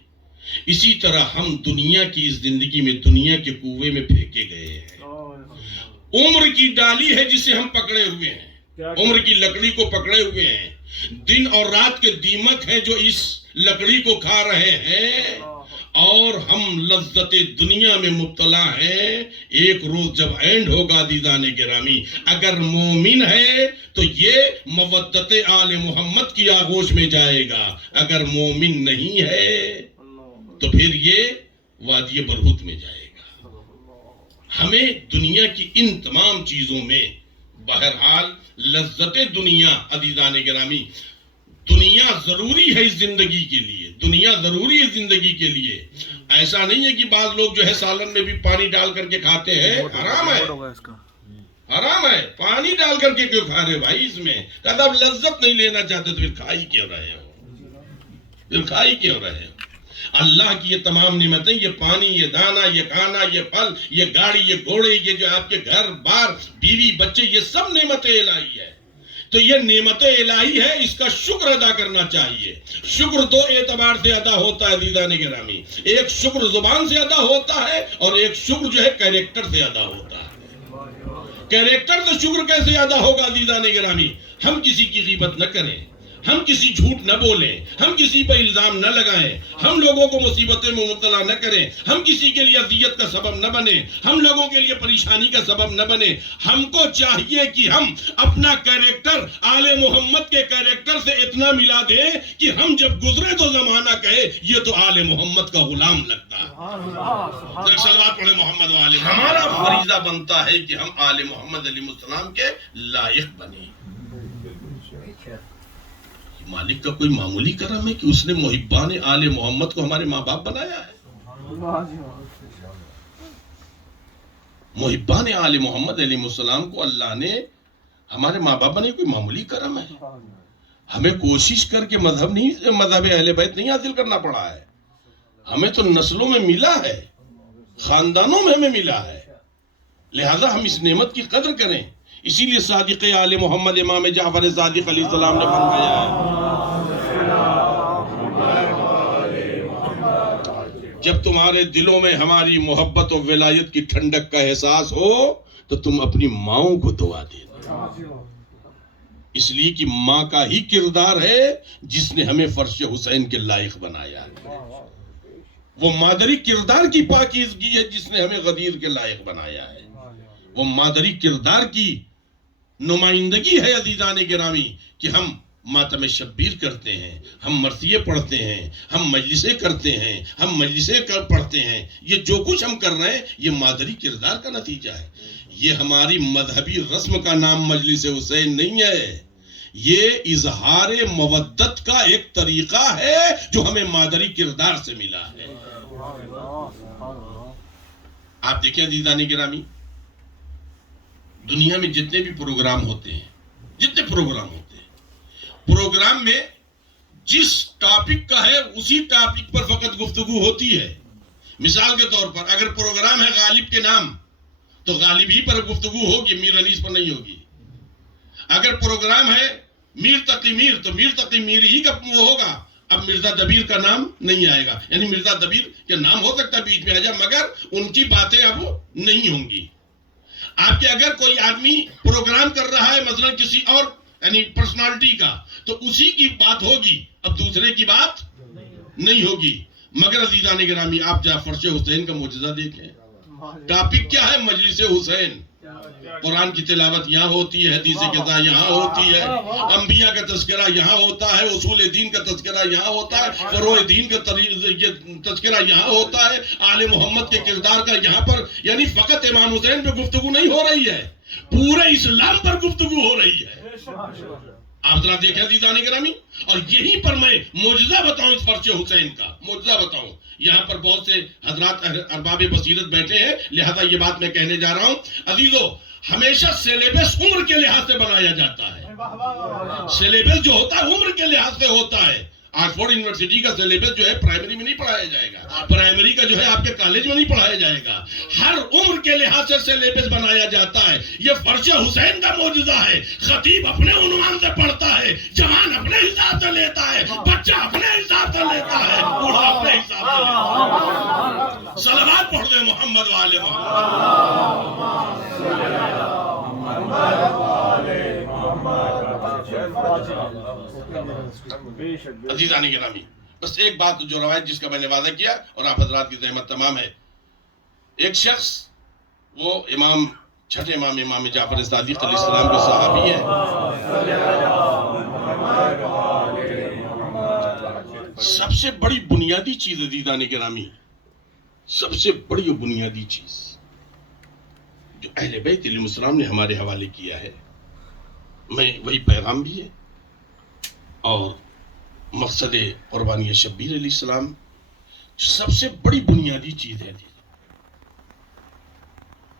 اسی طرح ہم دنیا کی اس زندگی میں دنیا کے کنویں میں پھینکے گئے ہیں. عمر کی ڈالی ہے جسے ہم پکڑے ہوئے ہیں, عمر کی لکڑی کو پکڑے ہوئے ہیں. دن اور رات کے دیمک ہیں جو اس لکڑی کو کھا رہے ہیں, اور ہم لذت دنیا میں مبتلا ہیں. ایک روز جب اینڈ ہوگا عزیزان گرامی, اگر مومن ہے تو یہ مودت آل محمد کی آغوش میں جائے گا. اگر مومن نہیں ہے تو پھر یہ وادی برہوت میں جائے گا. ہمیں دنیا کی ان تمام چیزوں میں بہرحال لذت دنیا, عزیزان گرامی, دنیا ضروری ہے اس زندگی کے لیے, دنیا ضروری ہے زندگی کے لیے. ایسا نہیں ہے کہ بعض لوگ جو ہے سالن میں بھی پانی ڈال کر کے کھاتے ہیں, حرام ہے, حرام ہے. پانی ڈال کر کے کیوں کھا رہے بھائی اس میں؟ کہتا اب لذت نہیں لینا چاہتے تو پھر کھائی کیوں رہے ہو, پھر کھائی کیوں رہے ہو؟ اللہ کی یہ تمام نعمتیں, یہ پانی, یہ دانا, یہ کھانا, یہ پھل, یہ گاڑی, یہ گھوڑے, یہ جو آپ کے گھر بار, بیوی, بچے, یہ سب نعمت الہی ہے. تو یہ نعمت الہی ہے, اس کا شکر ادا کرنا چاہیے. شکر 2 اعتبار سے ادا ہوتا ہے عزیزان گرامی. ایک شکر زبان سے ادا ہوتا ہے, اور ایک شکر جو ہے کیریکٹر سے ادا ہوتا ہے. کیریکٹر سے شکر کیسے ادا ہوگا عزیزان گرامی؟ ہم کسی کی غیبت نہ کریں, ہم کسی جھوٹ نہ بولیں, ہم کسی پر الزام نہ لگائیں, ہم لوگوں کو مصیبتیں میں مبتلا نہ کریں, ہم کسی کے لیے اذیت کا سبب نہ بنیں, ہم لوگوں کے لیے پریشانی کا سبب نہ بنیں. ہم کو چاہیے کہ ہم اپنا کیریکٹر آل محمد کے کیریکٹر سے اتنا ملا دیں کہ ہم جب گزرے تو زمانہ کہے یہ تو آل محمد کا غلام لگتا ہے. صلوات پڑھے محمد و آل. ہمارا فریضہ بنتا ہے کہ ہم آل محمد علیہ السلام کے لائق بنیں. مالک کا کوئی معمولی کرم ہے کہ اس نے محبان آل محمد کو ہمارے ماں باپ بنایا ہے. محبان آل محمد علیہ السلام کو اللہ نے ہمارے ماں باپ بنے, کوئی معمولی کرم ہے. ہمیں کوشش کر کے مذہب اہل بیت نہیں حاصل کرنا پڑا ہے. ہمیں تو نسلوں میں ملا ہے, خاندانوں میں ہمیں ملا ہے. لہذا ہم اس نعمت کی قدر کریں. اسی لیے صادق آل محمد امام جعفر صادق علیہ السلام نے فرمایا ہے, جب تمہارے دلوں میں ہماری محبت و ولایت کی ٹھنڈک کا احساس ہو تو تم اپنی ماؤں کو دعا دینا. اس لیے کہ ماں کا ہی کردار ہے جس نے ہمیں فرش حسین کے لائق بنایا ہے. وہ مادری کردار کی پاکیزگی ہے جس نے ہمیں غدیر کے لائق بنایا ہے. وہ مادری کردار کی نمائندگی ہے عزیزان گرامی کہ ہم ماتم شبیر کرتے ہیں, ہم مرثیے پڑھتے ہیں, ہم مجلسیں کرتے ہیں, ہم مجلسیں پڑھتے ہیں. یہ جو کچھ ہم کر رہے ہیں یہ مادری کردار کا نتیجہ ہے. یہ ہماری مذہبی رسم کا نام مجلس حسین نہیں ہے, یہ اظہار مودت کا ایک طریقہ ہے جو ہمیں مادری کردار سے ملا ہے. آپ دیکھیں عزیزان گرامی, دنیا میں جتنے بھی پروگرام ہوتے ہیں, پروگرام میں جس ٹاپک کا ہے اسی ٹاپک پر فقط گفتگو ہوتی ہے. مثال کے طور پر اگر پروگرام ہے غالب کے نام تو غالب ہی پر گفتگو ہوگی، میر انیس پر نہیں ہوگی. اگر پروگرام ہے میر تقی میر تو میر تقی میر ہی کا وہ ہوگا. اب مرزا دبیر کا نام نہیں آئے گا، یعنی مرزا دبیر کے نام ہو سکتا ہے بیچ میں آ جائے مگر ان کی باتیں اب نہیں ہوں گی. آپ کے اگر کوئی آدمی پروگرام کر رہا ہے مثلا کسی اور یعنی پرسنالٹی کا تو اسی کی بات ہوگی، اب دوسرے کی بات نہیں ہوگی. مگر عزیزان گرامی آپ جا فرش حسین کا معجزہ دیکھیں. ٹاپک کیا ہے؟ مجلس حسین. قرآن کی تلاوت یہاں ہوتی ہے، حدیث قضا یہاں ہوتی ہے، انبیاء کا تذکرہ یہاں ہوتا ہے، اصول دین کا تذکرہ یہاں ہوتا ہے، فروع دین کا تذکرہ یہاں ہوتا ہے، آل محمد کے کردار کا یہاں پر. یعنی فقط امام حسین پہ گفتگو نہیں ہو رہی ہے، پورے اسلام پر گفتگو ہو رہی ہے. آپ ذرا دیکھیں عزیزان گرامی. اور یہیں پر میں معجزہ بتاؤں اس فرش حسین کا، معجزہ بتاؤں. یہاں پر بہت سے حضرات ارباب بصیرت بیٹھے ہیں لہذا یہ بات میں کہنے جا رہا ہوں. عزیزو ہمیشہ سیلیبس عمر کے لحاظ سے بنایا جاتا ہے. سیلیبس جو ہوتا ہے عمر کے لحاظ سے ہوتا ہے. آکسفورڈ یونیورسٹی کا سیلیبس جو ہے پرائمری میں نہیں پڑھایا جائے گا، پرائمری کا جو ہے آپ کے کالج میں نہیں پڑھایا جائے گا. ہر عمر کے لحاظ سے سیلیبس بنایا جاتا ہے. یہ فرش حسین کا معجزہ ہے. خطیب اپنے عنوان سے پڑھتا ہے، جوان اپنے حساب سے لیتا ہے، بچہ اپنے حساب سے لیتا ہے، بوڑھا اپنے حساب سے لیتا ہے. صلوات پڑھ دیں محمد والے عزیزان گرامی. بس ایک بات جو روایت جس کا میں نے وعدہ کیا اور آپ حضرات کی زحمت تمام ہے. ایک شخص وہ چھٹے امام جعفر صادق علیہ السلام کے صحابی ہیں. سب سے بڑی بنیادی چیز عزیزان گرامی، سب سے بڑی بنیادی چیز جو اہل بیت علیہ السلام نے ہمارے حوالے کیا ہے، میں وہی پیغام بھی ہے اور مقصد قربانی شبیر علیہ السلام. سب سے بڑی بنیادی چیز ہے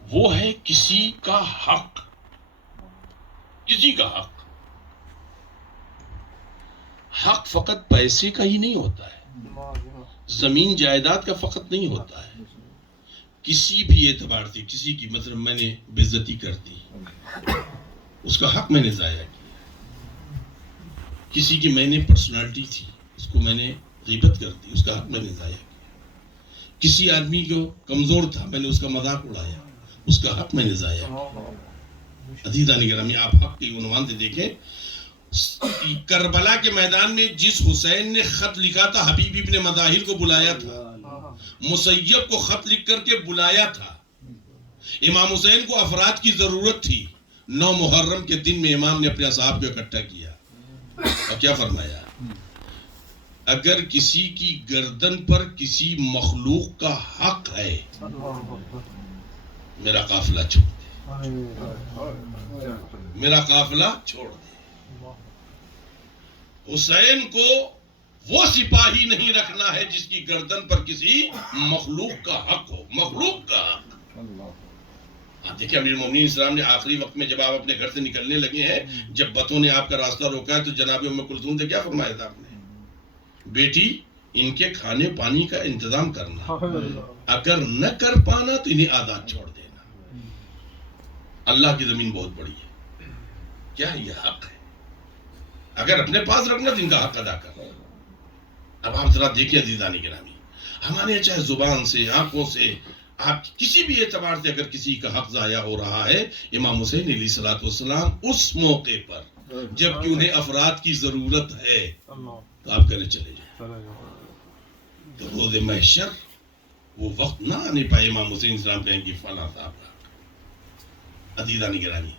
وہ ہے کسی کا حق. کسی کا حق. حق فقط پیسے کا ہی نہیں ہوتا ہے، زمین جائیداد کا فقط نہیں ہوتا ہے. کسی بھی اعتبار سے کسی کی مطلب میں نے بے عزتی کر دی، اس کا حق میں نے ضائع کیا. کسی کی میں نے پرسنالٹی تھی، اس کو میں نے غیبت کر دی، اس کا حق میں نے ضائع کیا. کسی آدمی کو کمزور تھا، میں نے اس کا مذاق اڑایا، اس کا حق میں نے ضائع کیا. عزیزان گرامی آپ حق کے عنوان سے دیکھیں. کربلا کے میدان میں جس حسین نے خط لکھا تھا، حبیب ابن مظاہر کو بلایا تھا، مسیب کو خط لکھ کر کے بلایا تھا. امام حسین کو افراد کی ضرورت تھی. 9 محرم کے دن میں امام نے اپنے اصحاب کو اکٹھا کیا اور کیا فرمایا؟ اگر کسی کی گردن پر کسی مخلوق کا حق ہے میرا قافلہ چھوڑ دے، میرا قافلہ چھوڑ دے. حسین کو وہ سپاہی نہیں رکھنا ہے جس کی گردن پر کسی مخلوق کا حق ہو. مخلوق کا حق. آپ دیکھیں امیر المومنین اسلام نے آخری وقت میں جب آپ اپنے گھر سے نکلنے لگے ہیں، جب بتوں نے آپ کا راستہ روکا ہے تو جناب ام کلثوم سے کیا فرمایا تھا آپ نے؟ بیٹی ان کے کھانے پانی کا انتظام کرنا، اگر نہ کر پانا تو انہیں آزاد چھوڑ دینا. اللہ کی زمین بہت بڑی ہے. کیا یہ حق ہے؟ اگر اپنے پاس رکھنا تو ان کا حق ادا کرنا. اب آپ ذرا دیکھیں عزیزان گرامی، ہمارے چاہے زبان سے، آنکھوں سے، آپ کسی بھی اعتبار سے اگر کسی کا حق ضائع ہو رہا ہے، امام حسین علیہ الصلوۃ والسلام اس موقع پر جبکہ انہیں افراد کی ضرورت ہے تو آپ کہنے چلے جائیں. تو روز محشر وہ وقت نہ آنے پائے امام حسین السلام کہیں گے فلاں صاحب کا. عزیزان گرامی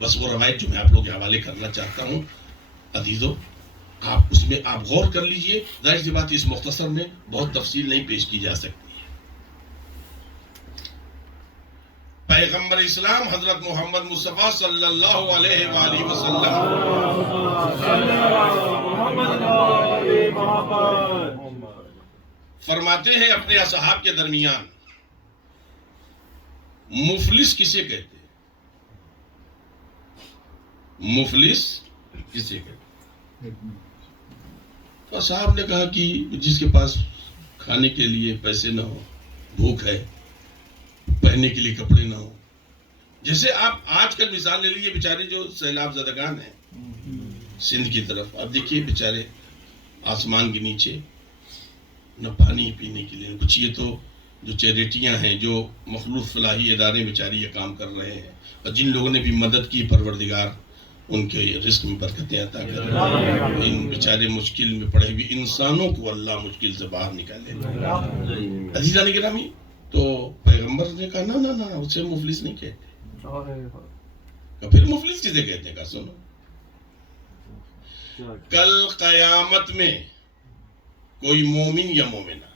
بس وہ روایت جو میں آپ لوگ کے حوالے کرنا چاہتا ہوں عزیزو، آپ اس میں آپ غور کر لیجئے. ظاہر سی بات اس مختصر میں بہت تفصیل نہیں پیش کی جا سکتی ہے. پیغمبر اسلام حضرت محمد مصطفیٰ صلی اللہ علیہ وآلہ وسلم فرماتے ہیں اپنے اصحاب کے درمیان، مفلس کسے کہتے ہیں؟ مفلس کسے کہتے ہیں؟ بس آپ نے کہا کہ جس کے پاس کھانے کے لیے پیسے نہ ہو، بھوک ہے، پہننے کے لیے کپڑے نہ ہو، جیسے آپ آج کل مثال لے لیجیے بیچارے جو سیلاب زدگان ہیں سندھ کی طرف، آپ دیکھیے بیچارے آسمان کے نیچے نہ پانی پینے کے لیے کچھ. یہ تو جو چیریٹیاں ہیں، جو مخلوق فلاحی ادارے بیچاری یہ کام کر رہے ہیں، اور جن لوگوں نے بھی مدد کی، پروردگار ان کے رزق میں برکتیں عطا کرے. ان بیچارے مشکل میں پڑے ہوئے انسانوں کو اللہ مشکل سے باہر نکالے. عزیزان گرامی، تو پیغمبر نے کہا نہ اسے مفلس نہیں کہتے. پھر مفلس کسے کہتے ہیں؟ کہا سنو، کل قیامت میں کوئی مومن یا مومنہ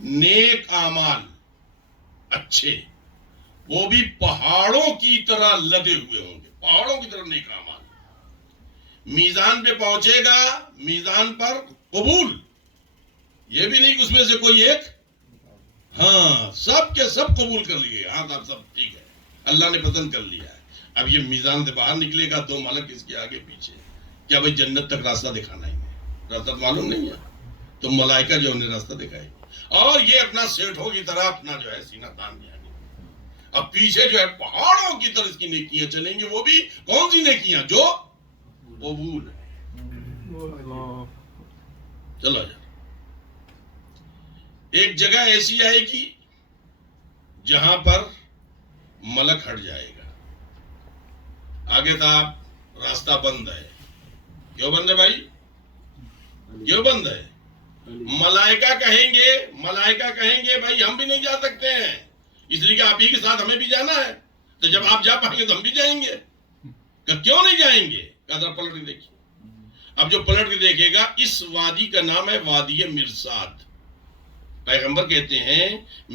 نیک اعمال اچھے، وہ بھی پہاڑوں کی طرح لدے ہوئے ہوں گے، پہاڑوں کی طرح نیک اعمال، میزان پہ پہنچے گا، میزان پر قبول، یہ بھی نہیں کہ اس میں سے کوئی ایک، ہاں سب کے سب قبول کر لیے، ہاں صاحب سب ٹھیک ہے، اللہ نے پسند کر لیا ہے. اب یہ میزان سے باہر نکلے گا، دو ملک اس کے آگے پیچھے، کیا بھائی جنت تک راستہ دکھانا ہی ہے، راستہ معلوم نہیں ہے، تو ملائکہ جو انہیں راستہ دکھائے، اور یہ اپنا سیٹھوں کی طرح اپنا جو ہے سینہ تان دیا. اب پیچھے جو ہے پہاڑوں کی طرح اس کی نیکیاں چلیں گی، وہ بھی کون سی نیکیاں؟ جو قبول ہے. چلو جا، ایک جگہ ایسی آئے گی جہاں پر ملک ہٹ جائے گا، آگے تھا راستہ بند ہے. کیوں بند ہے بھائی؟ کیوں بند ہے؟ ملائکہ کہیں گے بھائی ہم بھی نہیں جا سکتے ہیں، اس لیے کہ آپ ہی کے ساتھ ہمیں بھی جانا ہے، تو جب آپ جا پائیں گے تو ہم بھی جائیں گے. کہ کیوں نہیں جائیں گے؟ ذرا پلٹ کے دیکھیے. اب جو پلٹ کے دیکھے گا، اس وادی کا نام ہے وادی مرصاد. پیغمبر کہتے ہیں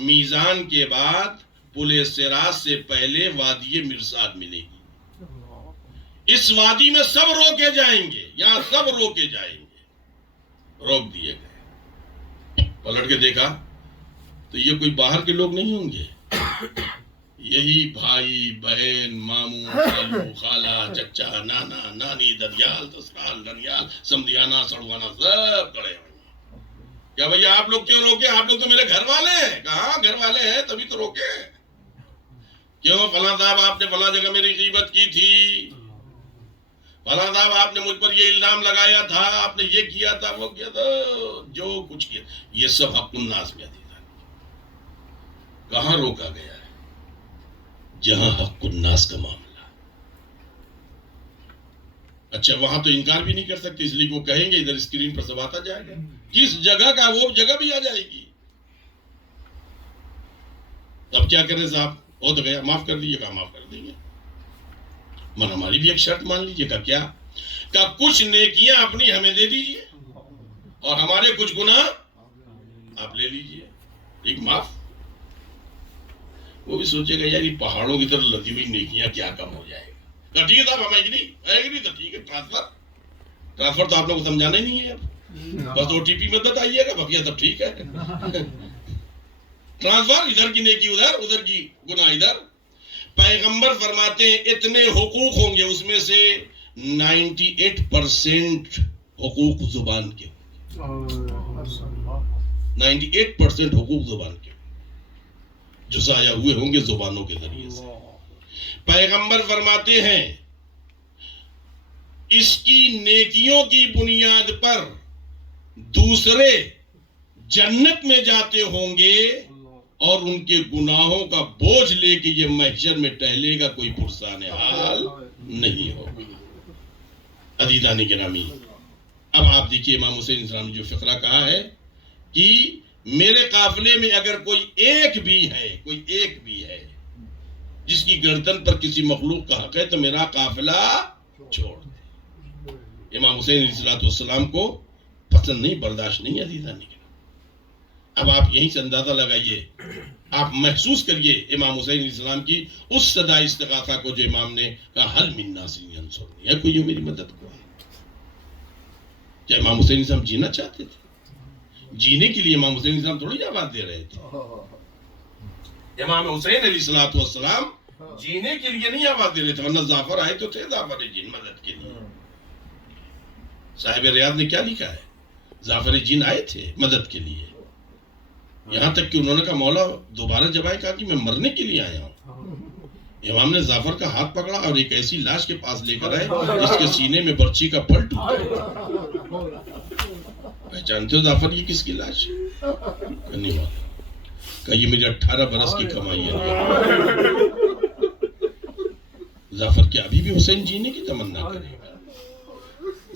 میزان کے بعد پل صراط سے پہلے وادی مرصاد ملے گی. اس وادی میں سب روکے جائیں گے، یہاں سب روکے جائیں گے. روک دیے گئے، پلٹ کے دیکھا تو یہ کوئی باہر کے لوگ نہیں ہوں گے، یہی بھائی بہن ماموں خالو خالہ چچا نانا نانی ددیال سسرال ننیال سمدھیانہ سڑوانا سب کھڑے ہوئے. کیا بھیا آپ لوگ کیوں روکے؟ آپ لوگ تو میرے گھر والے ہیں. کہاں گھر والے ہیں تبھی تو روکے. کیوں؟ فلاں صاحب آپ نے فلاں جگہ میری غیبت کی تھی، فلاں صاحب آپ نے مجھ پر یہ الزام لگایا تھا، آپ نے یہ کیا تھا وہ کیا تھا، جو کچھ کیا. یہ سب حق الناس میں تھی. کہاں روکا گیا ہے؟ جہاں حق الناس کا معاملہ. اچھا وہاں تو انکار بھی نہیں کر سکتے، اس لیے وہ کہیں گے ادھر اسکرین پر سب آتا جائے گا. کس جگہ کا وہ جگہ بھی آ جائے گی. اب کیا کریں صاحب؟ ہو تو گیا، معاف کر دیجیے گا. معاف کر دیں گے، من ہماری بھی ایک شرط مان لیجیے گا. کیا؟ کہ کچھ نیکیاں اپنی ہمیں دے دیجیے اور ہمارے کچھ گناہ آپ لے لیجیے. ایک معاف. وہ بھی سوچے گا یار یہ پہاڑوں کی طرح لدی ہوئی نیکیاں کیا کم ہو جائے گا. ٹھیک ہے صاحب ہم ایگری تو ٹھیک ہے. ٹرانسفر تو آپ لوگ کو سمجھانا ہی نہیں ہے، اب بس OTP میں بتائیے گا، بقیہ سب ٹھیک ہے. ٹرانسفر، ادھر کی نیکی ادھر، ادھر کی گناہ ادھر. پیغمبر فرماتے ہیں اتنے حقوق ہوں گے، اس میں سے 98% حقوق زبان کے، 98% حقوق زبان کے جو ضائع ہوئے ہوں گے زبانوں کے ذریعے سے. پیغمبر فرماتے ہیں اس کی نیکیوں کی بنیاد پر دوسرے جنت میں جاتے ہوں گے اور ان کے گناہوں کا بوجھ لے کے یہ محشر میں ٹہلے گا، کوئی پرسان حال نہیں ہوگا. عزیزان گرامی، اب آپ دیکھیے امام حسین السلام نے جو فقرہ کہا ہے کہ میرے قافلے میں اگر کوئی ایک بھی ہے جس کی گردن پر کسی مخلوق کا حق ہے تو میرا قافلہ چھوڑ دے. امام حسین علیہ السلام کو پسند نہیں، برداشت نہیں. عزیزان گرامی، اب آپ یہیں سے اندازہ لگائیے، آپ محسوس کریے امام حسین علیہ السلام کی اس صدا استغاثہ کو جو امام نے کہا حل من ناصر ینصرنی، ہے کوئی جو میری مدد کو ہے. کیا امام حسین علیہ السلام جینا چاہتے تھے؟ جینے کے لیے امام حسین علیہ السلام تھوڑی آواز دے رہے تھے. امام حسین علیہ السلام جینے کے لیے نہیں آواز دے رہے تھے، ورنہ جعفر آئے تو تھے جعفر جن مدد کے لیے. صاحب ریاض نے کیا لکھا ہے؟ ظافر جین آئے تھے مدد کے لیے، یہاں تک کہ انہوں نے کہا مولا دوبارہ جب آئے کہا کہ میں مرنے کے لیے آیا ہوں۔ امام نے ظافر کا ہاتھ پکڑا اور ایک ایسی لاش کے پاس لے کر آئے جس کے سینے میں برچی کا پھل ٹوٹا۔ پہچانتے ہو ظافر یہ کس کی لاش ہے؟ نہیں مولا، کہ یہ میری 18 برس کی کمائی ہے۔ ظافر کیا ابھی بھی حسین جینے کی تمنا کرے گا؟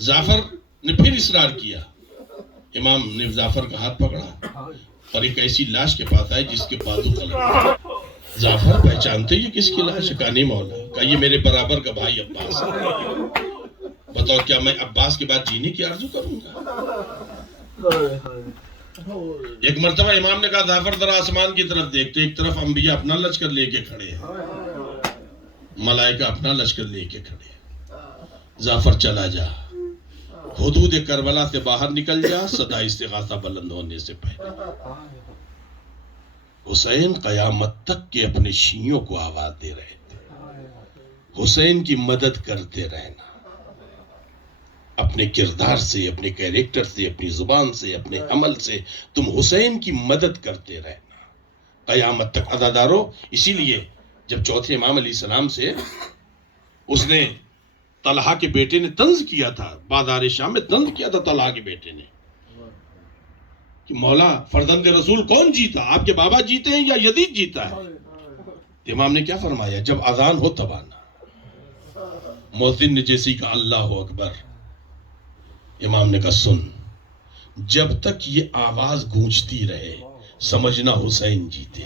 ظافر نے پھر اصرار کیا، امام نے ظافر کا ہاتھ پکڑا اور ایک ایسی لاش کے پاس آئے جس کے بازو قلم۔ ظافر پہچانتے یہ کس کی لاش ہے؟ کہا نہیں مولا، کہا یہ میرے برابر کا بھائی عباس ہے۔ بتاؤ کیا میں عباس کے بعد جینے کی آرزو کروں گا؟ ایک مرتبہ امام نے کہا ظافر ذرا آسمان کی طرف دیکھ، تو ایک طرف انبیاء اپنا لشکر لے کے کھڑے ہیں، ملائکہ اپنا لشکر لے کے کھڑے ہیں۔ ظافر چلا جا، حدود کربلا سے باہر نکل جا، صدا استغاثہ بلند ہونے سے پہلے۔ حسین قیامت تک کے اپنے شیعوں کو آواز دے رہے تھے، حسین کی مدد کرتے رہنا، اپنے کردار سے، اپنے کیریکٹر سے، اپنی زبان سے، اپنے عمل سے تم حسین کی مدد کرتے رہنا قیامت تک۔ عزادارو، اسی لیے جب چوتھے امام علیہ السلام سے اس نے طلحہ کے بیٹے نے طنز کیا تھا، بازار شام میں طنز کیا تھا طلحہ کے بیٹے نے کہ مولا فرزند رسول کون جیتا، آپ کے بابا جیتے ہیں یا یزید جیتا ہے؟ امام نے کیا فرمایا؟ جب اذان ہو تب آنا۔ مؤذن نے جیسی کہا اللہ اکبر، امام نے کہا سن، جب تک یہ آواز گونجتی رہے سمجھنا حسین جیتے۔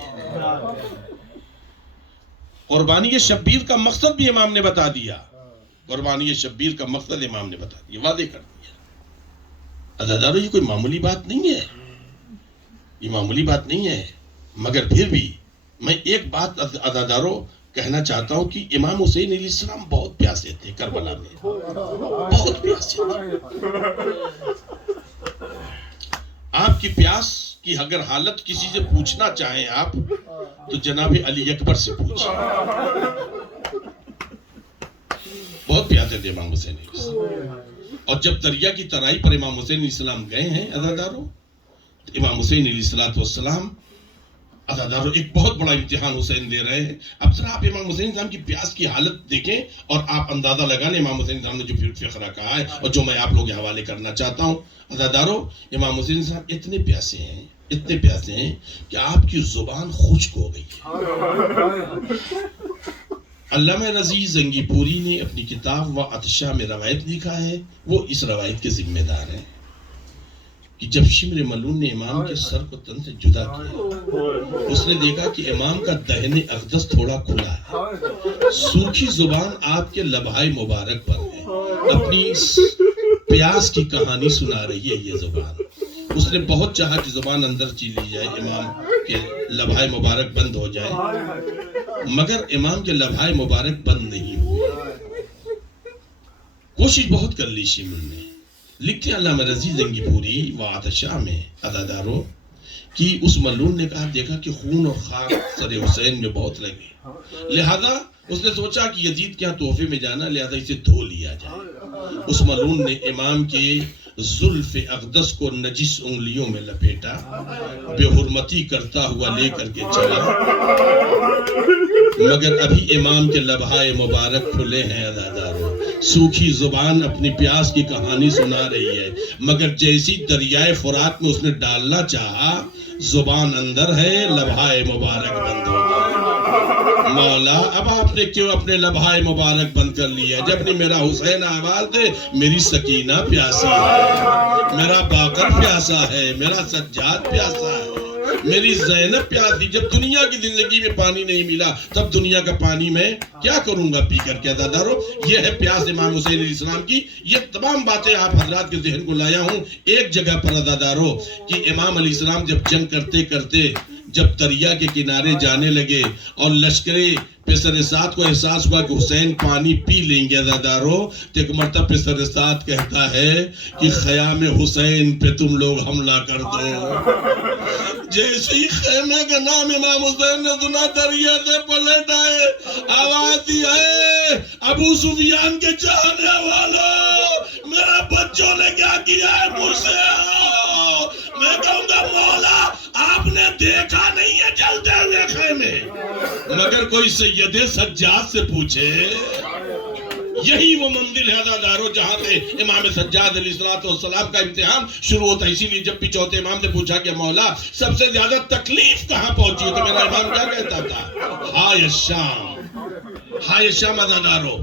قربانی شبیر کا مقصد بھی امام نے بتا دیا، قربانی شبیر کا مقصد امام نے بتا دیا، واضح کر دیا۔ عزادارو، یہ کوئی معمولی بات نہیں ہے، یہ معمولی بات نہیں ہے، مگر پھر بھی میں ایک بات عزادارو کہنا چاہتا ہوں کہ امام حسین علیہ السلام بہت پیاسے تھے، کربلا میں بہت پیاسے تھے۔ آپ کی پیاس کی اگر حالت کسی سے پوچھنا چاہیں آپ تو جناب علی اکبر سے پوچھیں، بہت پیاسے تھے امام حسین علیہ السلام۔ اور جب دریا کی ترائی پر امام حسین علیہ السلام گئے ہیں عزادارو، تو امام حسین علیہ السلام عزادارو ایک بہت بڑا امتحان حسین دے رہے ہیں۔ اب ذرا آپ امام حسین السلام کی پیاس کی حالت دیکھیں اور آپ اندازہ لگانے امام حسین السلام نے جو فقرہ کہا ہے اور جو میں آپ لوگوں کے حوالے کرنا چاہتا ہوں۔ عزادارو، امام حسین السلام اتنے پیاسے ہیں، اتنے پیاسے ہیں کہ آپ کی زبان خشک ہو گئی ہے۔ علامہ رضی زنگی پوری نے اپنی کتاب و عطشہ میں روایت لکھا ہے، وہ اس روایت کے ذمہ دار ہیں کہ جب شمر ملون نے امام کے سر کو تن سے جدا کیا، اس نے دیکھا کہ امام کا دہنے اقدس تھوڑا کھلا ہے، سوکھی زبان آپ کے لبہائے مبارک پر ہے، اپنی پیاس کی کہانی سنا رہی ہے یہ زبان۔ اس نے بہت چاہا کہ زبان اندر چلی جائے، امام کے لبہائے مبارک بند ہو جائے، مگر امام کے لبہائے مبارک بند نہیں ہوئے۔ کوشش بہت کر لی شمر نے۔ لکھتے ہیں علامہ رضی زنگی پوری وعد شاہ میں عزادارو کہ اس ملون نے کہا دیکھا کہ خون اور خاک سر حسین میں بہت لگے، لہذا اس نے سوچا کہ یزید کے یہاں تحفے میں جانا، لہذا اسے دھو لیا جائے۔ اس ملون نے امام کے زلف اقدس کو نجس انگلیوں میں لپیٹا، بے حرمتی کرتا ہوا لے کر کے چلا، مگر ابھی امام کے لبہائے مبارک کھلے ہیں عزادارو۔ سوکھی زبان اپنی پیاس کی کہانی سنا رہی ہے، مگر جیسی دریائے فرات میں اس نے ڈالنا چاہا، زبان اندر ہے، لبہائے مبارک بند ہو گئے۔ مولا اب آپ نے کیوں اپنے لبہائے مبارک بند کر لیا؟ جب نہیں میرا حسین آواز دے، میری سکینہ پیاسی ہے، میرا باقر پیاسا ہے، میرا سجاد پیاسا ہے، میری زینب پیاسی۔ جب دنیا کی زندگی میں پانی نہیں ملا تب دنیا کا پانی میں کیا کروں گا پی کر کے؟ عزادارو، یہ ہے پیاس امام حسین علیہ السلام کی۔ یہ تمام باتیں آپ حضرات کے ذہن کو لایا ہوں ایک جگہ پر عزادارو کہ امام علیہ السلام جب جنگ کرتے کرتے جب دریا کے کنارے جانے لگے اور لشکر پسر سعد کو احساس ہوا کہ حسین پانی پی لیں گے عزادارو، تو ایک مرتبہ پسر سعد کہتا ہے کہ خیام حسین پہ تم لوگ حملہ کر دو۔ جیسے ہی خیمے کا نام امام حسین نے سنا، دریا سے پلٹ آئے، آواز دی ہے ابو سفیان کے چاہنے والوں، میرا بچوں نے کیا کیا ہے مجھ سے؟ میں کہوں گا مولا آپ نے دیکھا نہیں ہے جلتے ہوئے خیمے، مگر کوئی سید سجاد سے پوچھے، یہی وہ منزل ہے عزادارو جہاں پہ امام سجاد علیہ السلام کا امتحان شروع ہوتا ہے۔ اسی لیے جب بھی چوتھے امام نے پوچھا کہ مولا سب سے زیادہ تکلیف کہاں پہنچی، تو میرا امام کیا کہتا تھا؟ ہائے الشام، ہائے الشام عزادارو۔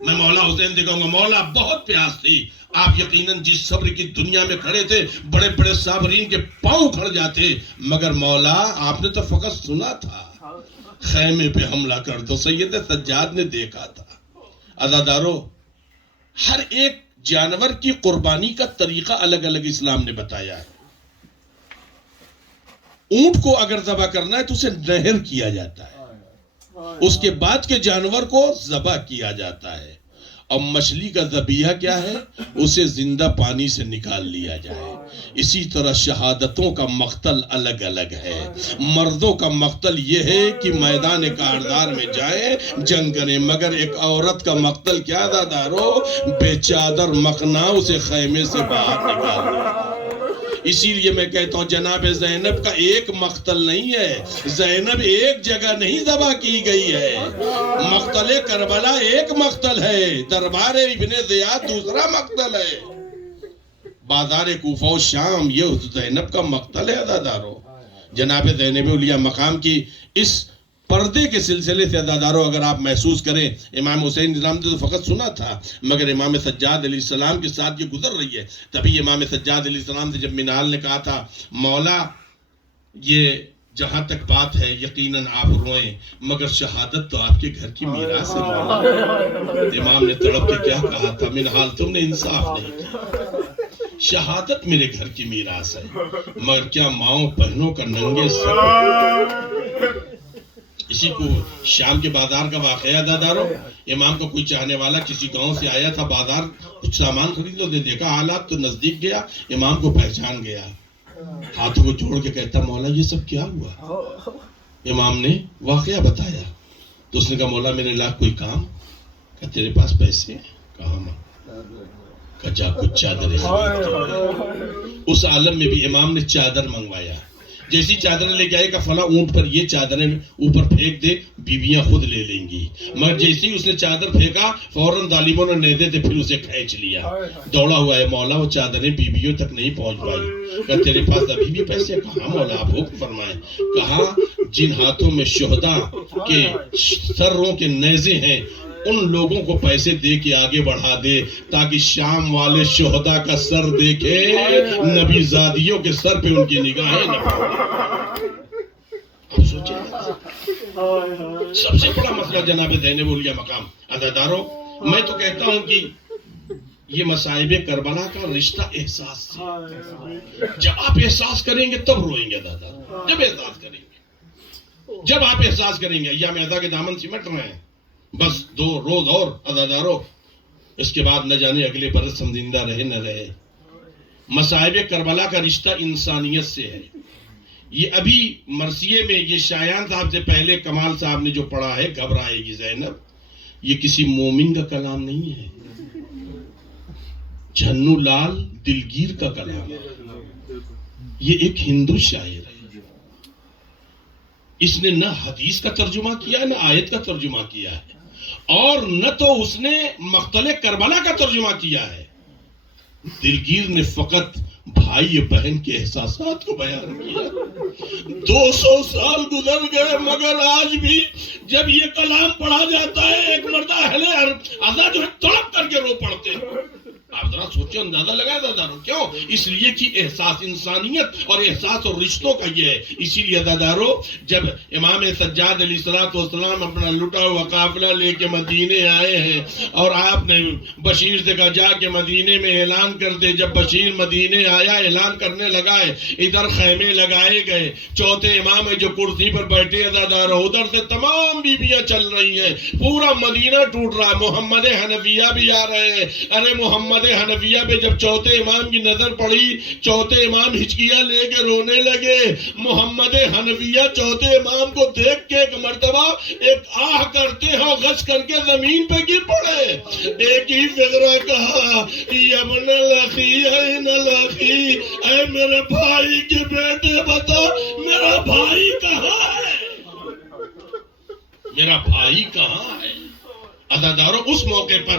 میں مولا حسین دکھاؤں گا، مولا بہت پیاس تھی، آپ یقیناً جس صبر کی دنیا میں کھڑے تھے بڑے بڑے صابرین کے پاؤں کھڑ جاتے، مگر مولا آپ نے تو فقط سنا تھا، خیمے پہ حملہ کر دو۔ سید سجاد نے دیکھا تھا۔ عزادارو، ہر ایک جانور کی قربانی کا طریقہ الگ الگ اسلام نے بتایا ہے۔ اونٹ کو اگر ذبح کرنا ہے تو اسے نہر کیا جاتا ہے، اس کے بعد کے جانور کو ذبح کیا جاتا ہے، اور مچھلی کا ذبیحہ کیا ہے؟ اسے زندہ پانی سے نکال لیا جائے۔ اسی طرح شہادتوں کا مقتل الگ الگ ہے۔ مردوں کا مقتل یہ ہے کہ میدان کارزار میں جائیں، جنگ کریں، مگر ایک عورت کا مقتل کیا عزادارو؟ بے چادر مخنا اسے خیمے سے باہر نکال دیا۔ اسی لیے میں کہتا ہوں جناب زینب کا ایک مقتل نہیں ہے، زینب ایک جگہ نہیں ذبح کی گئی ہے، مقتل کربلا ایک مقتل ہے، دربار ابن زیاد دوسرا مقتل ہے، بازار کوفہ و شام یہ زینب کا مقتل ہے عزادارو۔ جناب زینب علیہ مقام کی اس پردے کے سلسلے سے عزادارو اگر آپ محسوس کریں، امام حسین اسلام نے تو فقط سنا تھا، مگر امام سجاد علیہ السلام کے ساتھ یہ گزر رہی ہے۔ تبھی امام سجاد علیہ السلام سے جب منال نے کہا تھا مولا یہ جہاں تک بات ہے یقیناً آپ روئیں، مگر شہادت تو آپ کے گھر کی میراث ہے مولا۔ امام نے تڑپ کے کیا کہا تھا؟ منال تم نے انصاف نہیں کیا، شہادت میرے گھر کی میراث ہے، مگر کیا ماؤں بہنوں کا ننگے سر۔ اسی کو شام کے بازار کا واقعہ عزادارو، امام کو کوئی چاہنے والا کسی گاؤں سے آیا تھا، بازار کچھ سامان خرید لو، دیکھا حالات تو نزدیک گیا، امام کو پہچان گیا، ہاتھوں کو جوڑ کے کہتا مولا یہ سب کیا ہوا؟ امام نے واقعہ بتایا تو اس نے کہا مولا میرے لاکھ کوئی کام؟ کہا تیرے پاس پیسے ہیں؟ کہا ماں، کہا جا کچھ چادریں خرید کے۔ اس عالم میں بھی امام نے چادر منگوایا، جیسی چادریں لے کے آئے کہ فلاں اونٹ پر یہ چادریں اوپر پھینک دے، بیویاں خود لے لیں گی، مگر جیسی اس نے چادر پھینکا فوراً ظالموں نے نیزے سے پھر اسے کھینچ لیا، دوڑا ہوا ہے مولا وہ چادریں بیویوں تک نہیں پہنچ پائی۔ کہ تیرے پاس ابھی بھی پیسے؟ کہاں مولا آپ حکم فرمائیں۔ کہا جن ہاتھوں میں شہداء کے سروں کے نیزے ہیں ان لوگوں کو پیسے دے کے آگے بڑھا دے، تاکہ شام والے شہداء کا سر دیکھے، نبی زادیوں کے سر پہ ان کی نگاہیں نہ پڑیں۔ آپ سوچیں سب سے بڑا مسئلہ جناب زینب علیہ مقام عزادارو، میں تو کہتا ہوں کہ یہ مصائب کربلا کا رشتہ احساس سے، جب آپ احساس کریں گے تب روئیں گے عزادارو، جب احساس کریں گے، جب آپ احساس کریں گے ایام عزا کے دامن سمٹ رہے ہیں، بس 2 روز اور عزادارو، اس کے بعد نہ جانے اگلے برس ہم زندہ رہے نہ رہے۔ مصائب کربلا کا رشتہ انسانیت سے ہے۔ یہ ابھی مرثیے میں یہ شایان صاحب سے پہلے کمال صاحب نے جو پڑھا ہے گھبرائے گی زینب، یہ کسی مومن کا کلام نہیں ہے، جھنو لال دلگیر کا کلام ہے، یہ ایک ہندو شاعر ہے۔ اس نے نہ حدیث کا ترجمہ کیا نہ آیت کا ترجمہ کیا ہے، اور نہ تو اس نے مقتل کربلا کا ترجمہ کیا ہے۔ دلگیر نے فقط بھائی بہن کے احساسات کو بیان کیا۔ 200 سال گزر گئے مگر آج بھی جب یہ کلام پڑھا جاتا ہے ایک مردہ اہل عزا جو ہے تڑپ کر کے رو پڑتے ہیں۔ آپ ذرا سوچیں، اندازہ لگائے عزادارو، کیوں؟ اس لیے کہ احساس انسانیت اور احساس اور رشتوں کا یہ ہے۔ اسی لیے عزادارو جب امام سجاد علیہ السلام اپنا لٹا ہوا قافلہ لے کے مدینے آئے ہیں اور آپ نے بشیر سے کہا جا کے مدینے میں اعلان کر دے، جب بشیر مدینے آیا اعلان کرنے لگا ہے، ادھر خیمے لگائے گئے، چوتھے امام ہے جو کرسی پر بیٹھے عزادارو، ادھر سے تمام بیویاں چل رہی ہیں، پورا مدینہ ٹوٹ رہا، محمد حنفیہ بھی آ رہے ہیں، ارے محمد محمد حنفیہ پہ جب چوتھے امام کی نظر پڑی، چوتھے امام ہچکیاں لے کے رونے لگے۔ محمد حنفیہ چوتھے امام کو دیکھ کے ایک مرتبہ ایک آہ کرتے ہیں، غش کر کے زمین پہ گر پڑے۔ ایک ہی فقرہ کہا، یبن الاخی این الاخی، اے میرے بھائی کے بیٹے بتا میرا بھائی کہاں ہے، میرا بھائی کہاں ہے۔ عزادارو اس موقع پر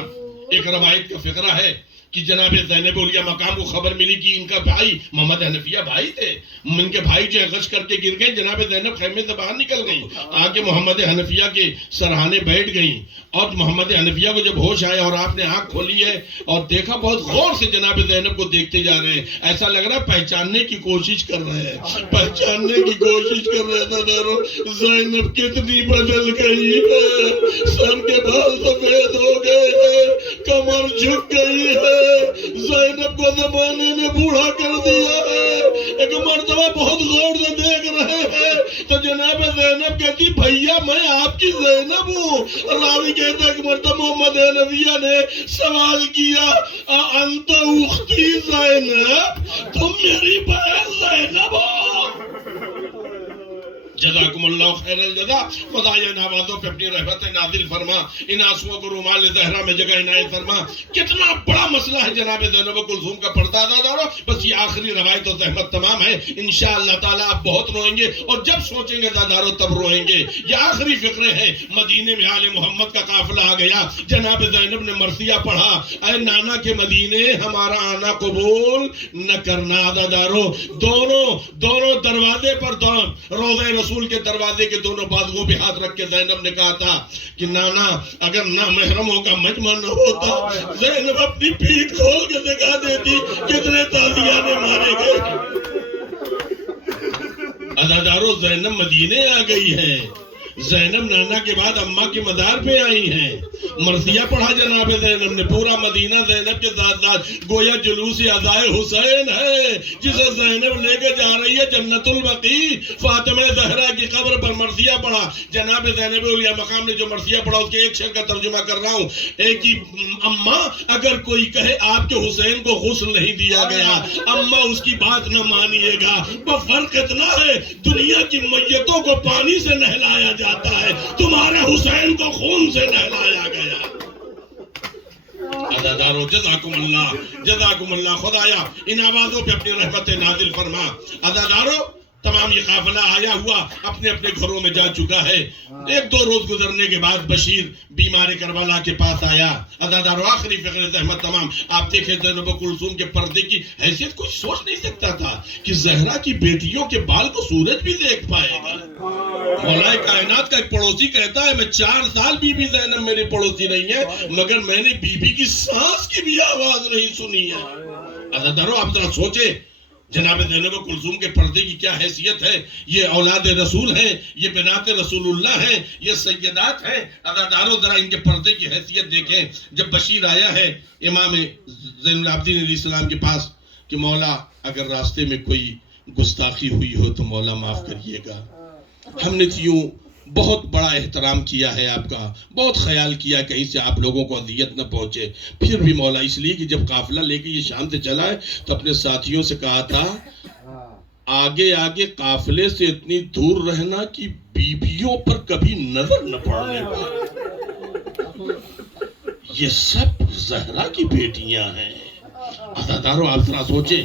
ایک روایت کا فقرہ ہے کہ جناب زینب اولیاء مقام کو خبر ملی کہ ان کا بھائی محمد حنفیہ بھائی تھے، ان کے بھائی جو غش کر کے گر گئے۔ جناب زینب خیمے سے باہر نکل گئیں، آگے محمد حنفیہ کے سرہانے بیٹھ گئیں، اور محمد حنفیہ کو جب ہوش آیا اور آپ نے آنکھ کھولی ہے اور دیکھا، بہت غور سے جناب زینب کو دیکھتے جا رہے ہیں، ایسا لگ رہا ہے پہچاننے کی کوشش کر رہے ہیں، پہچاننے کی کوشش کر رہے تھے۔ زینب کتنی بدل گئی ہے، سر کے بال سفید ہو گئے ہیں، کمر جھک گئی ہے، زینب کو زمانے نے بوڑھا کر دیا ہے۔ ایک مرتبہ بہت غور سے دیکھ رہے ہیں تو جناب زینب کہتی بھیا میں آپ کی زینب ہوں۔ راوی کہتا ہے کہ مرتبہ محمد حنفیہ نے سوال کیا، انت اختی زینب، تم میری بہن زینب ہو؟ جزاکم اللہ خیر الجزا۔ خدا ان آوازوں پہ اپنی رحمت نازل فرما، ان آنسوؤں کو رومال زہرا میں جگہ عنایت فرما۔ کتنا بڑا مسئلہ ہے جناب زینب کلثوم کا پردہ دارو۔ بس یہ آخری روایت و زحمت تمام ہے، انشاءاللہ تعالیٰ آپ بہت روئیں گے، اور جب سوچیں گے دادارو تب روئیں گے۔ یہ آخری فقرے ہیں۔ مدینے میں آل محمد کا قافلہ آ گیا، جناب زینب نے مرثیہ پڑھا، اے نانا کے مدینے ہمارا آنا قبول نہ کرنا۔ دادارو دونوں دروازے پر روضہ رسول کے دروازے کے دونوں بازوؤں پہ ہاتھ رکھ کے زینب نے کہا تھا کہ نانا اگر نہ محرموں کا مجمع نہ ہوتا، زینب اپنی پیٹھ کھول کے دکھا دیتی کتنے تازیانے مارے گئے۔ عزادارو زینب مدینے آ گئی ہے، زینب نانا کے بعد اماں کے مدار پہ آئی ہیں۔ مرثیہ پڑھا جناب زینب نے، پورا مدینہ زینب کے ساتھ ساتھ گویا جلوس عزائے حسین ہے، جسے زینب لے کے جا رہی ہے جنت البقیع۔ فاطمہ زہرا کی قبر پر مرثیہ پڑھا جناب زینب اولیاء مقام نے، جو مرثیہ پڑھا اس کے ایک شعر کا ترجمہ کر رہا ہوں۔ ایک ہی اماں اگر کوئی کہے آپ کے حسین کو غسل نہیں دیا گیا، اماں اس کی بات نہ مانیے گا۔ وہ فرق اتنا ہے، دنیا کی میتوں کو پانی سے نہلایا جاتا ہے، تمہارے حسین کو خون سے نہلایا گیا۔ عزادارو جزاکم اللہ، خدایا ان آوازوں پہ اپنی رحمت نازل فرما۔ عزادارو تمام یہ قافلہ آیا ہوا اپنے اپنے گھروں میں جا چکا ہے۔ ایک دو روز گزرنے کے بعد بشیر بیمار کربلا کے پاس آیا۔ عزادارو آخری فقر زحمت تمام۔ آپ دیکھیں زینب کلثوم کے پردے کی حیثیت کوئی سوچ نہیں سکتا تھا کہ زہرا کی بیٹیوں کے بال کو سورج بھی دیکھ پائے گا۔ مولا کائنات کا ایک پڑوسی کہتا ہے میں 4 سال بی بی زینب میری پڑوسی نہیں ہے، مگر میں نے بی بی کی سانس کی بھی آواز نہیں سنی ہے۔ عزادارو آپ ذرا سوچیں جناب زینب کلثوم کے پردے کی کیا حیثیت ہے۔ یہ اولاد رسول ہیں، یہ بنات رسول اللہ ہیں، یہ سیدات ہیں۔ عزادارو ذرا ان کے پردے کی حیثیت دیکھیں۔ جب بشیر آیا ہے امام زین العابدین علیہ السلام کے پاس کہ مولا اگر راستے میں کوئی گستاخی ہوئی ہو تو مولا معاف کریے گا، ہم نے یوں بہت بڑا احترام کیا ہے آپ کا، بہت خیال کیا کہیں سے آپ لوگوں کو اذیت نہ پہنچے، پھر بھی مولا اس لیے کہ جب قافلہ لے کے یہ شام سے چلا ہے تو اپنے ساتھیوں سے کہا تھا آگے قافلے سے اتنی دور رہنا کہ بیویوں پر کبھی نظر نہ پڑنے پائے۔ یہ سب زہرا کی بیٹیاں ہیں۔ عزادارو آپ ذرا سوچیں،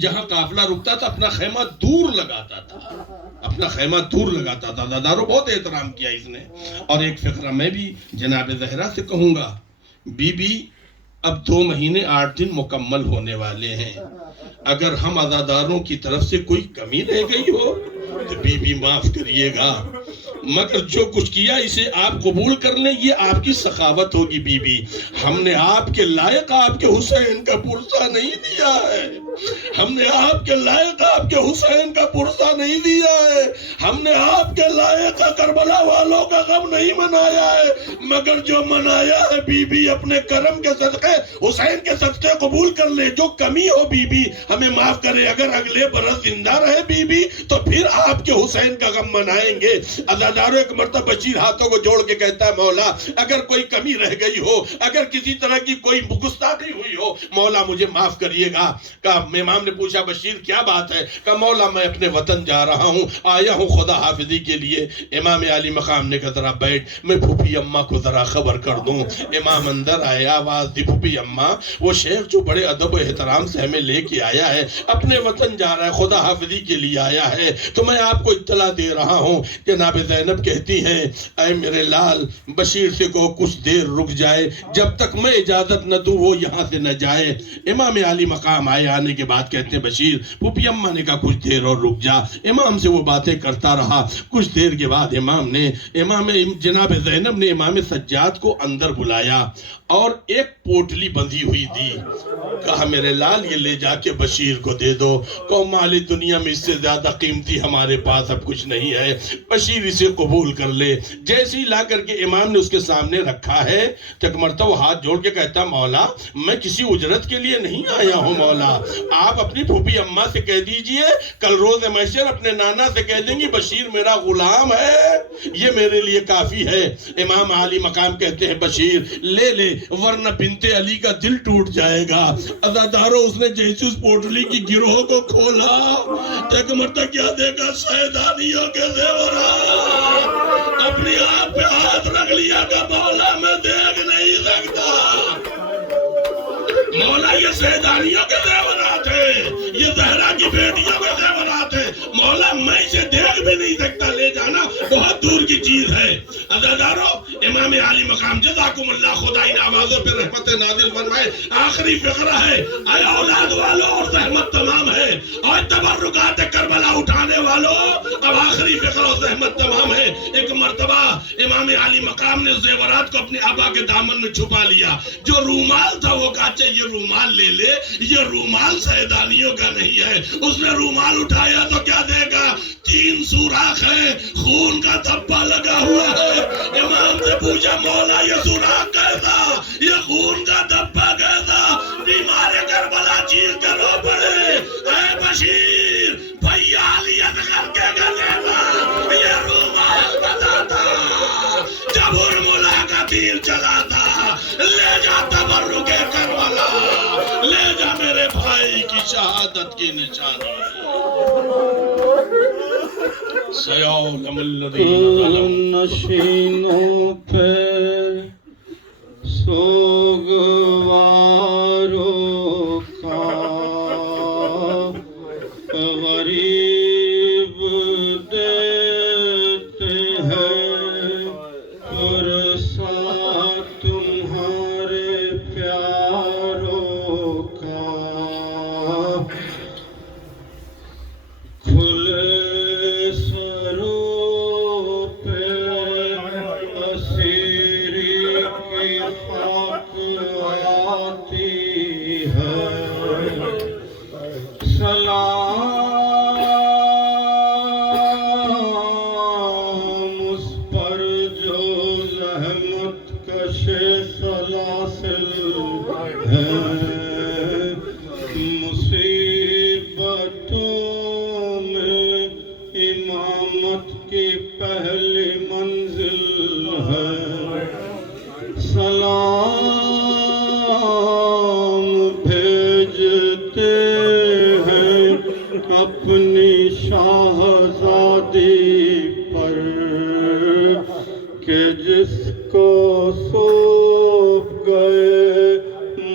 جہاں قافلہ رکتا تھا اپنا خیمہ دور لگاتا تھا۔ عزادارو بہت احترام کیا اس نے۔ اور ایک فقرہ میں بھی جناب زہرا سے کہوں گا، بی بی اب 2 مہینے 8 دن مکمل ہونے والے ہیں، اگر ہم عزاداروں کی طرف سے کوئی کمی رہ گئی ہو تو بی بی معاف کریے گا، مگر جو کچھ کیا اسے آپ قبول کر لیں، یہ آپ کی سخاوت ہوگی بی بی۔ ہم نے آپ کے لائق آپ کے حسین کا پرسہ نہیں دیا ہے۔ ہم نے آپ کے لائق آپ کے حسین کا پرسہ نہیں دیا ہے، ہم نے آپ کے لائق کربلا والوں کا غم نہیں منایا ہے، مگر جو منایا ہے بی بی اپنے کرم کے صدقے حسین کے صدقے قبول کر لے، جو کمی ہو بی بی ہمیں معاف کرے، اگر اگلے برس زندہ رہے بی بی تو پھر آپ کے حسین کا غم منائیں گے۔ عزادارو ایک مرتبہ بشیر ہاتھوں کو جوڑ کے کہتا ہے مولا اگر کوئی کمی رہ گئی ہو، اگر کسی طرح کی کوئی گستاخی ہوئی ہو مولا مجھے معاف کریے گا۔ کہا امام نے پوچھا بشیر کیا بات ہے؟ کہا مولا میں اپنے وطن جا رہا ہوں، آیا ہوں خدا حافظی کے لیے۔ امام عالی مقام نے کہا ذرا بیٹھ میں پھوپھی اماں کو ذرا خبر کر دوں۔ امام اندر آئے، آواز دی پھوپھی اماں وہ شیخ جو بڑے ادب و احترام سے ہمیں لے کے آیا ہے اپنے وطن جا رہا ہے، خدا حافظی کے لیے آیا ہے، تو میں آپ کو اطلاع دے رہا ہوں۔ جناب زینب کہتی ہیں اے میرے لال بشیر سے کہو کچھ دیر رک جائے، جب تک میں اجازت نہ دوں وہ یہاں سے نہ جائے۔ امام عالی مقام آئے، آنے کے بعد کہتے ہیں بشیر پھوپھی اماں نے کہا کچھ دیر اور رک جا۔ امام سے وہ باتیں کرتا رہا، کچھ دیر کے بعد جناب زینب نے امام سجاد کو اندر بلایا اور ایک پوٹلی بندھی ہوئی دی، کہا میرے لال یہ لے جا کے بشیر کو دے دو، کہو مالی دنیا میں اس سے زیادہ قیمتی ہمارے پاس اب کچھ نہیں ہے، بشیر اسے قبول کر لے۔ جیسے ہی لا کر کے امام نے اس کے سامنے رکھا ہے تک مرتبہ وہ ہاتھ جوڑ کے کہتا مولا میں کسی اجرت کے لیے نہیں آیا ہوں مولا، آپ اپنی پھوپھی اماں سے کہہ دیجئے کل روز محشر اپنے نانا سے کہہ دیں گی بشیر میرا غلام ہے، یہ میرے لیے کافی ہے۔ امام عالی مقام کہتے ہیں بشیر لے لے ورنہ بنت علی کا دل ٹوٹ جائے گا۔ عزادارو اس نے جیسے اس پوٹلی کی گروہ کو کھولا ایک مرتبہ کیا دیکھا سیدانیوں کے زیورات، اپنی آپ پہ ہاتھ رکھ لیا کہ مولا میں دیکھ نہیں سکتا، مولا یہ سیدانیوں کے زیورات ہیں، یہ زہرا کی بیٹیوں کے زیورات ہیں، مولا میں اسے دیکھ بھی نہیں سکتا، لے جانا بہت دور کی چیز ہے۔ عزادارو امام عالی مقام جزاکم اللہ خدا ان آوازوں پہ رحمت نازل فرمائے۔ آخری فقرہ ہے اے اولاد والو اور زحمت تمام ہے، اور تبرکات کربلا اٹھانے والو اب آخری فقرہ اور زحمت تمام ہے۔ ایک مرتبہ امام عالی مقام نے زیورات کو اپنے آبا کے دامن میں چھپا لیا، جو رومال تھا وہ کہا یہ رومال لے لے، یہ رومال سیدانیوں کا نہیں ہے۔ اس نے رومال اٹھایا تو کیا دے گا 3 سوراخ ہے، خون کا دھبا لگا ہوا ہے۔ امام سے پوچھا مولا یہ سوراخ کیسا، یہ خون کا دھبا کیسا؟ بیمار کربلا چیز کر رو پڑے اے بشیر بھیا علی اصغر کے گلے میں یہ رومال بتاتا، جب ہرملا کا تیر چلا تھا، لے جا تبرک کربلا، لے جا میرے بھائی کی شہادت کی نشانی۔ سیعلم الذین ظلموا نشینوں پہ سوگواروں کا غریب دیتے ہیں پرسا تمہارے پیاروں کا، کھلے سروں پہ اسیری کی خاک آتی ہے، سلام اس پر جو زحمت کش سلاسل ہے، مصیبتوں میں امامت کی پہلی منزل ہے، سلام بھیجتے ہیں اپنی شاہزادی پر کہ جس کو سونپ گئے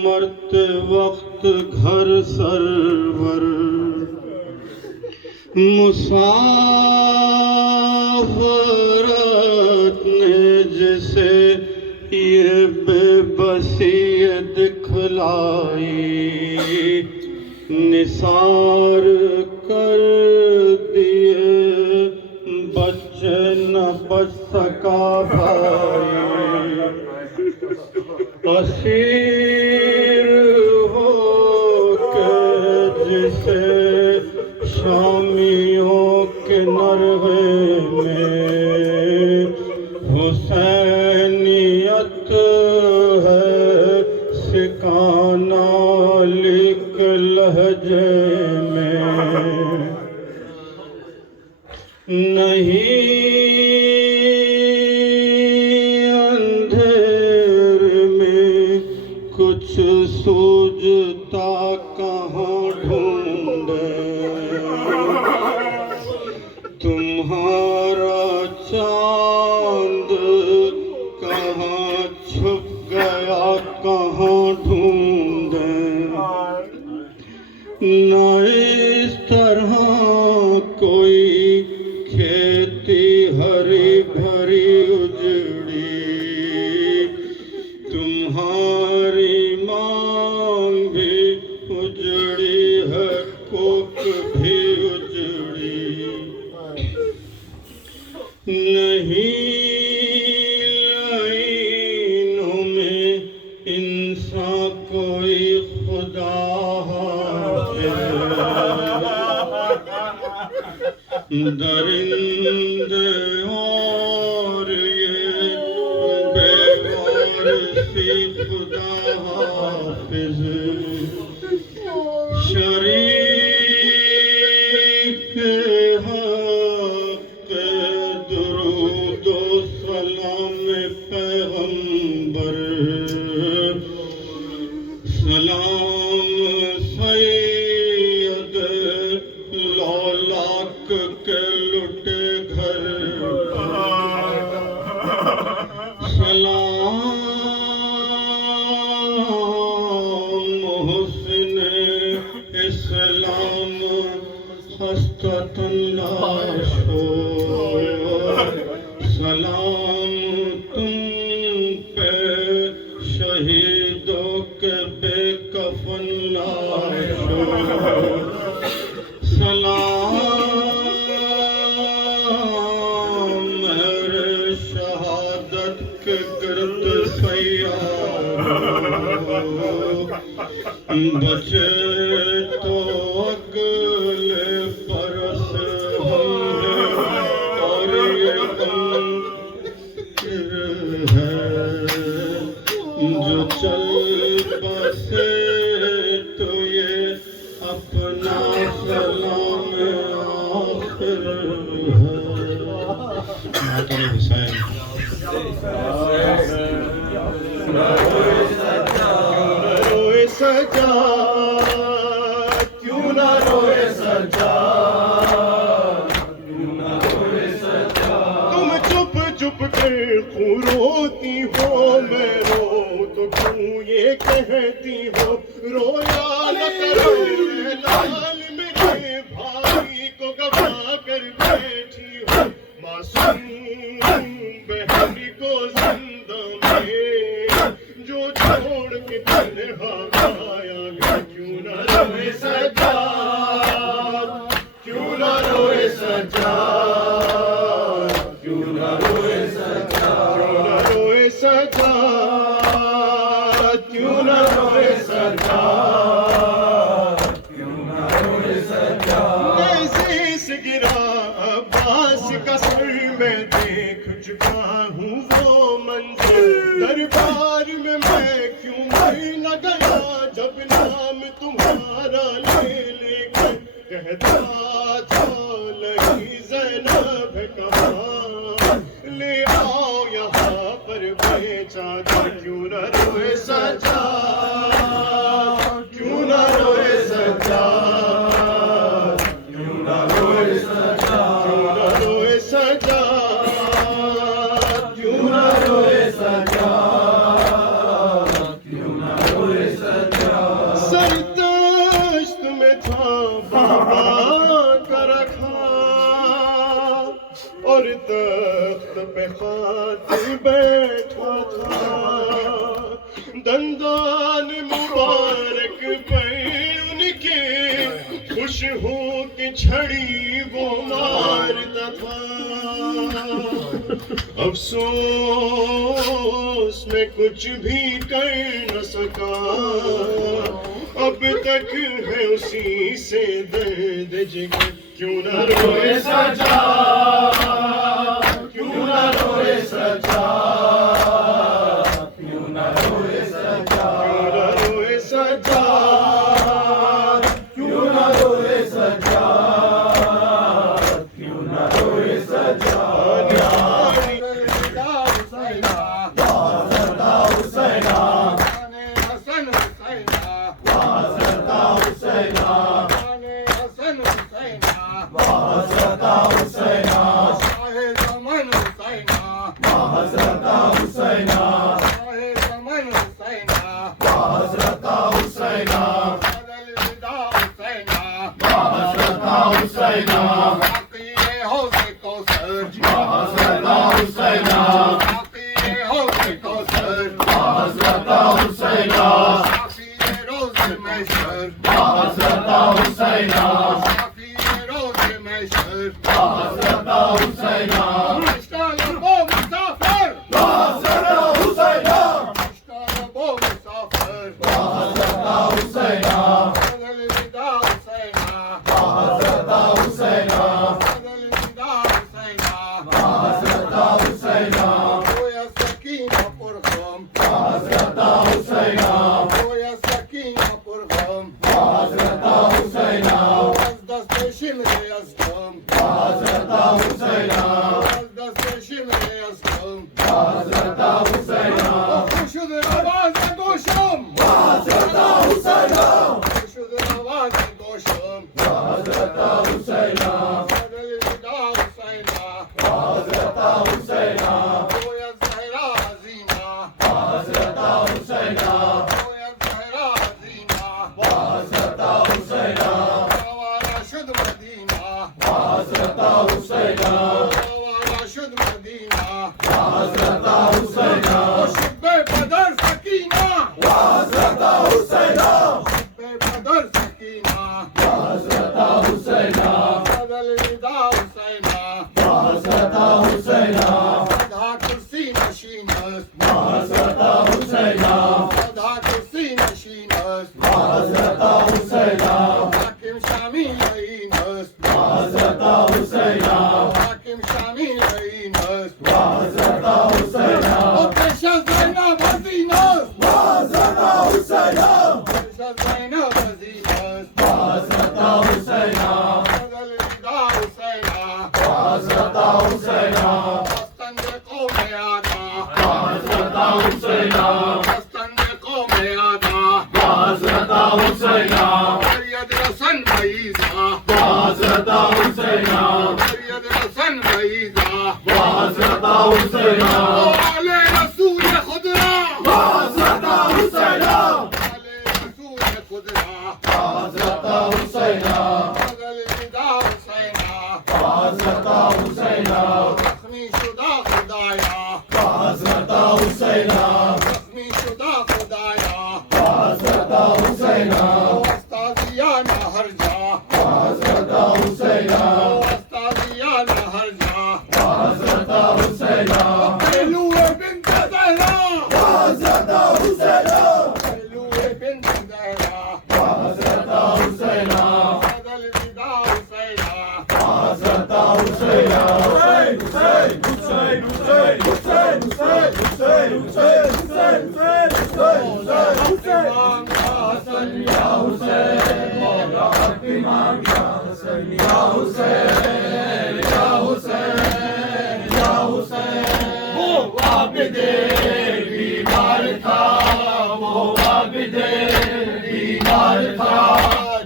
مرتے وقت گھر سرور، مسافرت نے جسے یہ بے بسی دکھلائی، نثار کر دیے بچے نہ بچ سکا بھائی، اسیر ہو کے شامیوں کے نرغے میں حسینیت ہے سکھانا لکھ لہجے میں نہیں اندھیر میں کچھ سوجھتا کہاں ڈھونڈے تمہارا چاند کہاں چھپ گیا کہاں ڈھونڈے نہ اس طرح کوئی کھیتی ہری بھری اجڑی تمہاری مانگ بھی اجڑی ہے کوک بھی اجڑی نہیں لائنوں میں انسان کوئی خدا درندے اور یہ بے وارثی خدا حافظ شریک حق درود و سلام پیغمبر سلام سید لولاک کے لٹے گھر سلام محسن اسلام خستۃ لاشو سلام تم پہ شہیدوں کے بے کفن لاشو سلام میرے شہادت کے گرد سیاروں بچے تو اگلے برس ہوں گے اور یہ غم ہے جو چل بسے تو یہ اپنا سلام آخر ہے ماتم حسین روئے سجاد کیوں نہ روئے سجاد تم چپ چپ کر کیوں روتی ہو میں رو تو کیوں یہ کہتی ہو رویا نہ کرو لال میرے بھائی کو گوا کر بیٹھی ہو معصوم بہن کو زندہ میں جو چھوڑ کے تنہا آیا گیا کیوں نہ روئے سجاد کیوں نہ روئے سجاد کیوں نہ روئے سجاد کیوں نہ روئے سجاد کیوں نہ روئے سجاد ایسے سے گرا عباس کا سر میں دیکھ چکا ہوں وہ منظر دربار میں کیوں مر نہ گیا جب نام تمہارا لے لے کر کہتا تھا لگی زینب کہاں لے آؤ یہاں پر بیچا تھا کیوں نہ روئے سجاد کیوں نہ روئے سجاد کیوں نہ روئے سجاد کیوں نہ روئے سجاد کیوں نہ روئے سجاد سردشت میں تھا بابا کا رکھا اور تخت پہ خاطر بیٹھا تھا دندان مبارک پر ان کے خوش ہو کے چھڑی وہ مارتا تھا افسوس میں کچھ بھی کر نہ سکا اب تک ہے اسی سے درد جگر کیوں نہ روئے سجا کیوں نہ روئے سجا کیوں نہ روئے سجا کیوں نہ روئے سجا کیوں نہ روئے سجا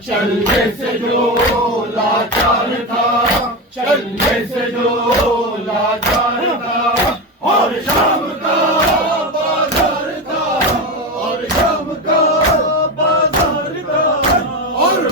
چلنے سے جو لاچار تھا چلنے سے جو لاچار تھا اور شام کا بازار تھا اور شام کا بازار تھا اور